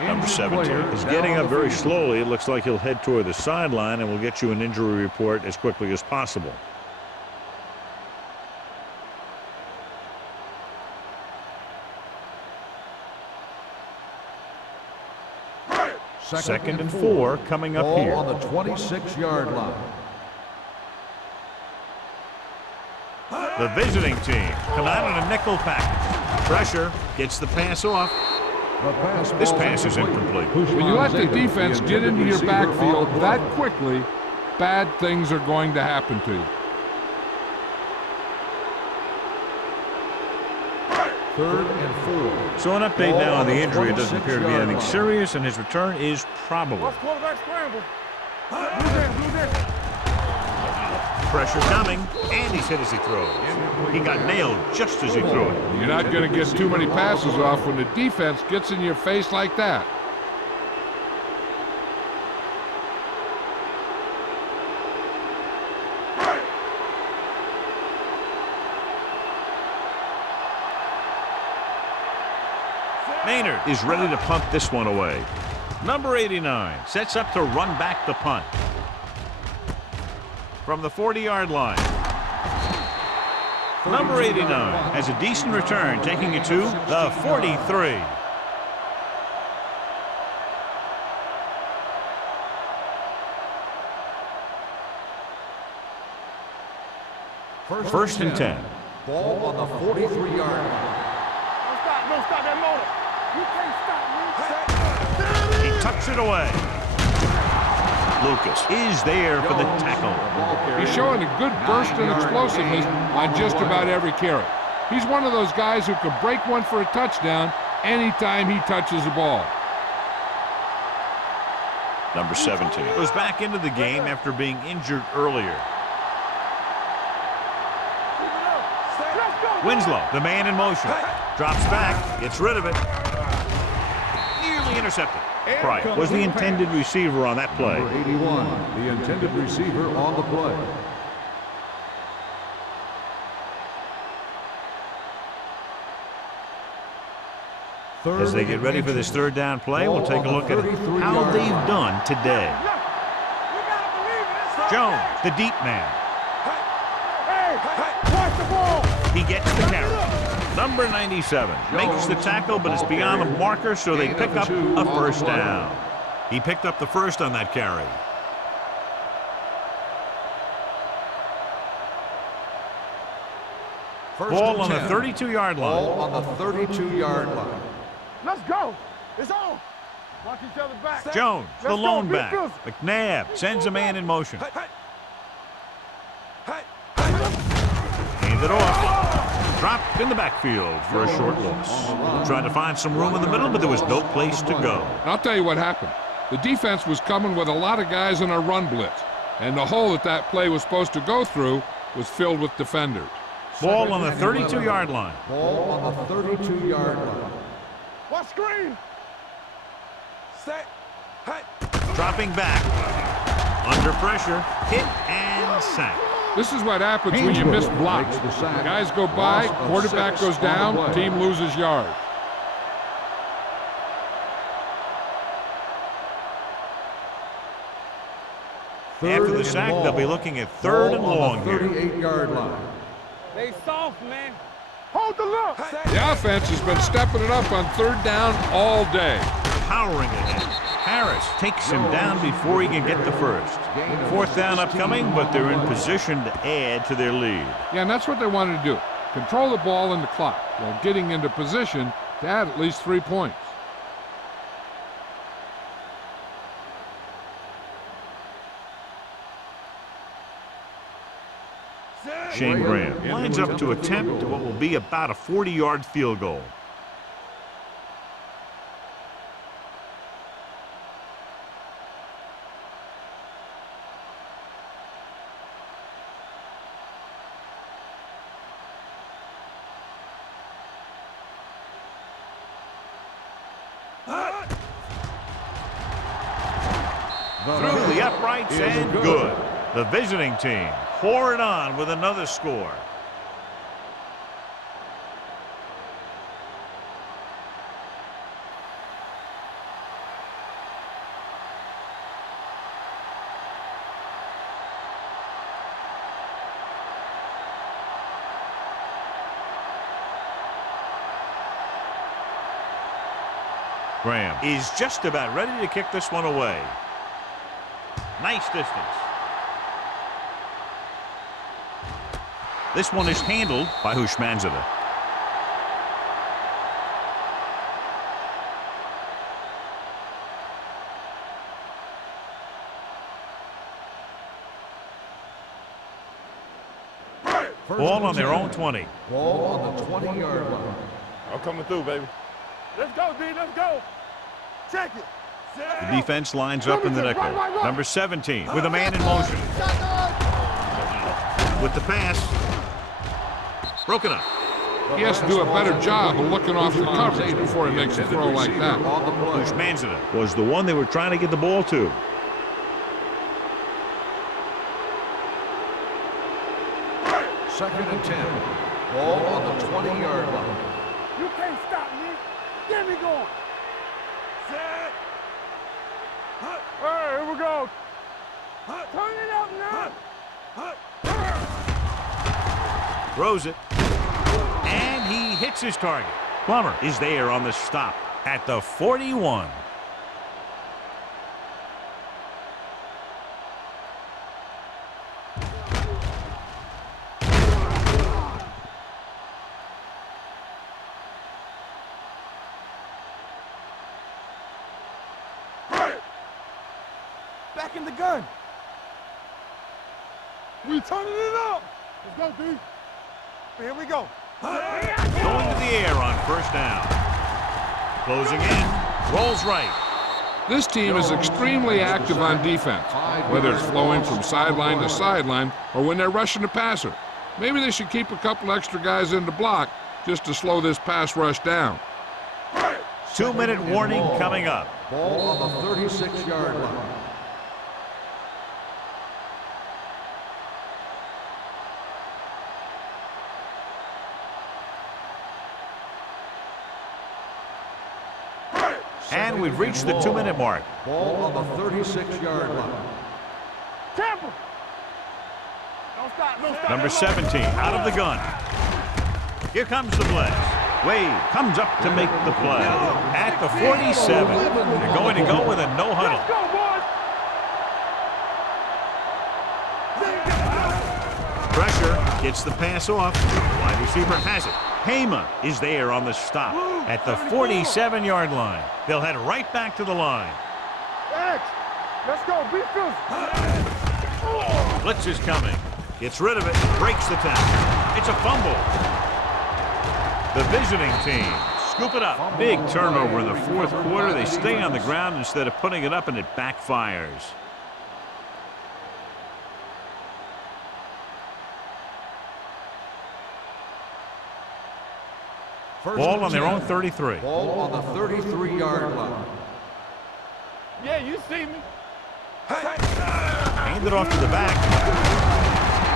Number 17 is getting up very slowly. It looks like he'll head toward the sideline, and we'll get you an injury report as quickly as possible. Second and 4 coming up here. Ball on the 26-yard line. The visiting team come out in a nickel package. Pressure gets the pass off. This pass is incomplete. When you let the defense get into your backfield that quickly, bad things are going to happen to you. Third and 4. So an update now on the injury. It doesn't appear to be anything serious, and his return is probable. Watch quarterback scramble. Blue there. Pressure coming, and he's hit as he throws. He got nailed just as he threw it. You're not going to get too many passes off when the defense gets in your face like that. Maynard is ready to punt this one away. Number 89 sets up to run back the punt. From the 40-yard line. Number 89 has a decent return, taking it to the 43. First and 10. Ball on the 43-yard line. Don't stop that motor. You can't stop me. He tucks it away. Lucas is there for the tackle. He's showing a good burst and explosiveness on just about every carry. He's one of those guys who can break one for a touchdown anytime he touches the ball. Number 17 was back into the game after being injured earlier. Winslow, the man in motion, drops back, gets rid of it. Nearly intercepted. Pryor was the intended receiver on that play. Number 81, the intended receiver on the play. As they get ready for this third down play, we'll take a look at how they've done today. Jones, the deep man. Watch the ball. He gets the carry. Number 97 makes the tackle, but it's beyond the marker, so they pick up a first down. He picked up the first on that carry. Ball on the 32-yard line. Ball on the 32-yard line. Let's go. It's on. Watch each other back. Jones, the Let's go. lone Be back. physical. McNabb sends a man in motion. Hands it off. Dropped in the backfield for a short loss. Trying to find some room in the middle, but there was no place to go. And I'll tell you what happened. The defense was coming with a lot of guys in a run blitz, and the hole that play was supposed to go through was filled with defenders. Ball on the 32-yard line. Ball on the 32-yard line. Watch screen. Set. Dropping back. Under pressure. Hit and sack. This is what happens when you miss blocks. Guys go by, quarterback goes down, team loses yards. After the sack, they'll be looking at third and long here. 38-yard line. They soft, man. Hold the look. The offense has been stepping it up on third down all day. Powering ahead. Harris takes him down before he can get the first. Fourth down upcoming, but they're in position to add to their lead. Yeah, and that's what they wanted to do. Control the ball and the clock while getting into position to add at least 3 points. Shane Graham lines up to attempt what will be about a 40-yard field goal. Through the uprights and good. The visiting team pour it on with another score. Graham is just about ready to kick this one away. Nice distance. This one is handled by Hushmanzada. Ball on their own 20. Ball on the 20-yard line. I'm coming through, baby. Let's go, D. Let's go. Check it. The defense lines up in the nickel. Number 17 with a man in motion. With the pass. Broken up. He has to do a better job of looking off the coverage before he makes a throw like that. Hushmanzada was the one they were trying to get the ball to. Second and 10. Ball on the 20-yard line. You can't stop me. Get me going. Set. All right, here we go. Turn it up now. Throws it. And he hits his target. Plummer is there on the stop at the 41. Back in the gun. We turning it up. Let's go, D. Here we go. Going to the air on first down. Closing in. Rolls right. This team is extremely active on defense, whether it's flowing from sideline to sideline or when they're rushing the passer. Maybe they should keep a couple extra guys in the block just to slow this pass rush down. 2-minute warning coming up. Ball on the 36-yard line. And we've reached the 2-minute mark. Ball on the 36-yard line. Tampa. Don't stop. Don't stop. Number 17 out of the gun. Here comes the blitz. Wade comes up to make the play. At the 47, they're going to go with a no huddle. Let's go, boys. Pressure gets the pass off. Wide receiver has it. Hema is there on the stop at the 47-yard line. They'll head right back to the line. X. Let's go. Be physical. Blitz is coming. Gets rid of it. Breaks the tackle. It's a fumble. The visiting team scoop it up. Big turnover in the fourth quarter. They stay on the ground instead of putting it up, and it backfires. Ball on their own 33. Ball on the 33-yard line. Yeah, you see me. Hand it off to the back.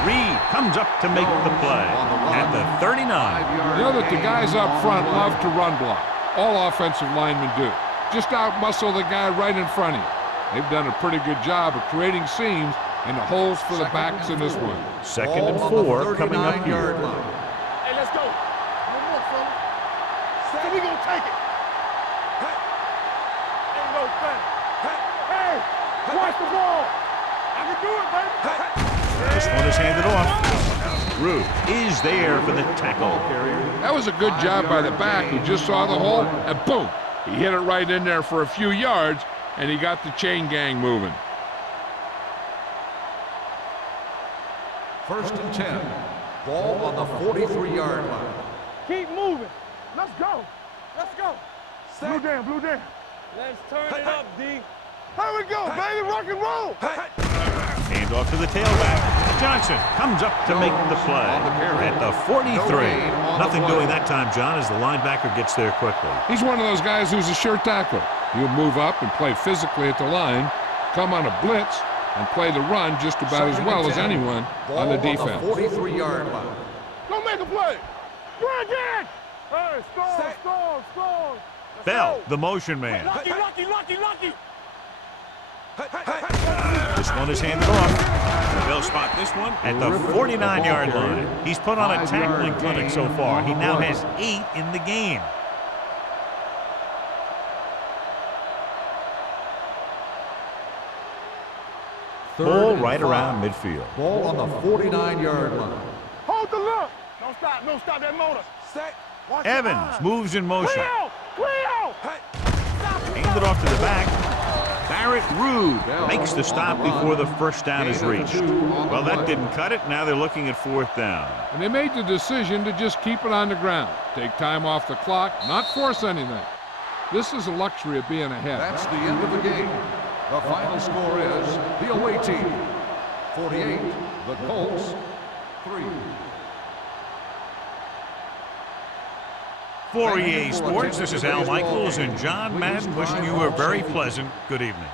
Reed comes up to make the play at the 39. You know that the guys up front love to run block. All offensive linemen do. Just out-muscle the guy right in front of you. They've done a pretty good job of creating seams And the holes for the backs in this one. Second and 4 coming up here. Hey, let's go. One more, fella. So we gonna take it. Ain't no thing. Hey, watch the ball. I can do it, baby. This one is handed off. Rude is there for the tackle. That was a good job by the back who just saw the hole, and boom, he hit it right in there for a few yards, and he got the chain gang moving. First and 10. Ball on the 43-yard line. Keep moving. Let's go. Let's go. Blue down, blue down. Let's turn it up, D. Here we go, baby. Rock and roll. Hand off to the tailback. Johnson comes up to make the play at the 43. Nothing doing that time, John, as the linebacker gets there quickly. He's one of those guys who's a sure tackler. He'll move up and play physically at the line, come on a blitz, and play the run just about as well as anyone on the defense. 43-yard line. Don't make a play. Run again. Hey, stall. Bell, the motion man. Lucky. This one is handed off. They'll spot this one at the 49-yard line. He's put on a tackling clinic so far. He now has 8 in the game. Ball right around midfield. Ball on the 49-yard line. Hold the look. Don't stop that motor. Set. Watch your Evans eyes. moves in motion. Cleo. Handed off to the back. Barrett Rude makes the stop before the first down is reached. Well, that didn't cut it. Now they're looking at 4th down. And they made the decision to just keep it on the ground. Take time off the clock, not force anything. This is a luxury of being ahead. That's the end of the game. The final score is the away team 48, the Colts 3. For EA Sports, this is Al Michaels and John Madden wishing you a very pleasant good evening.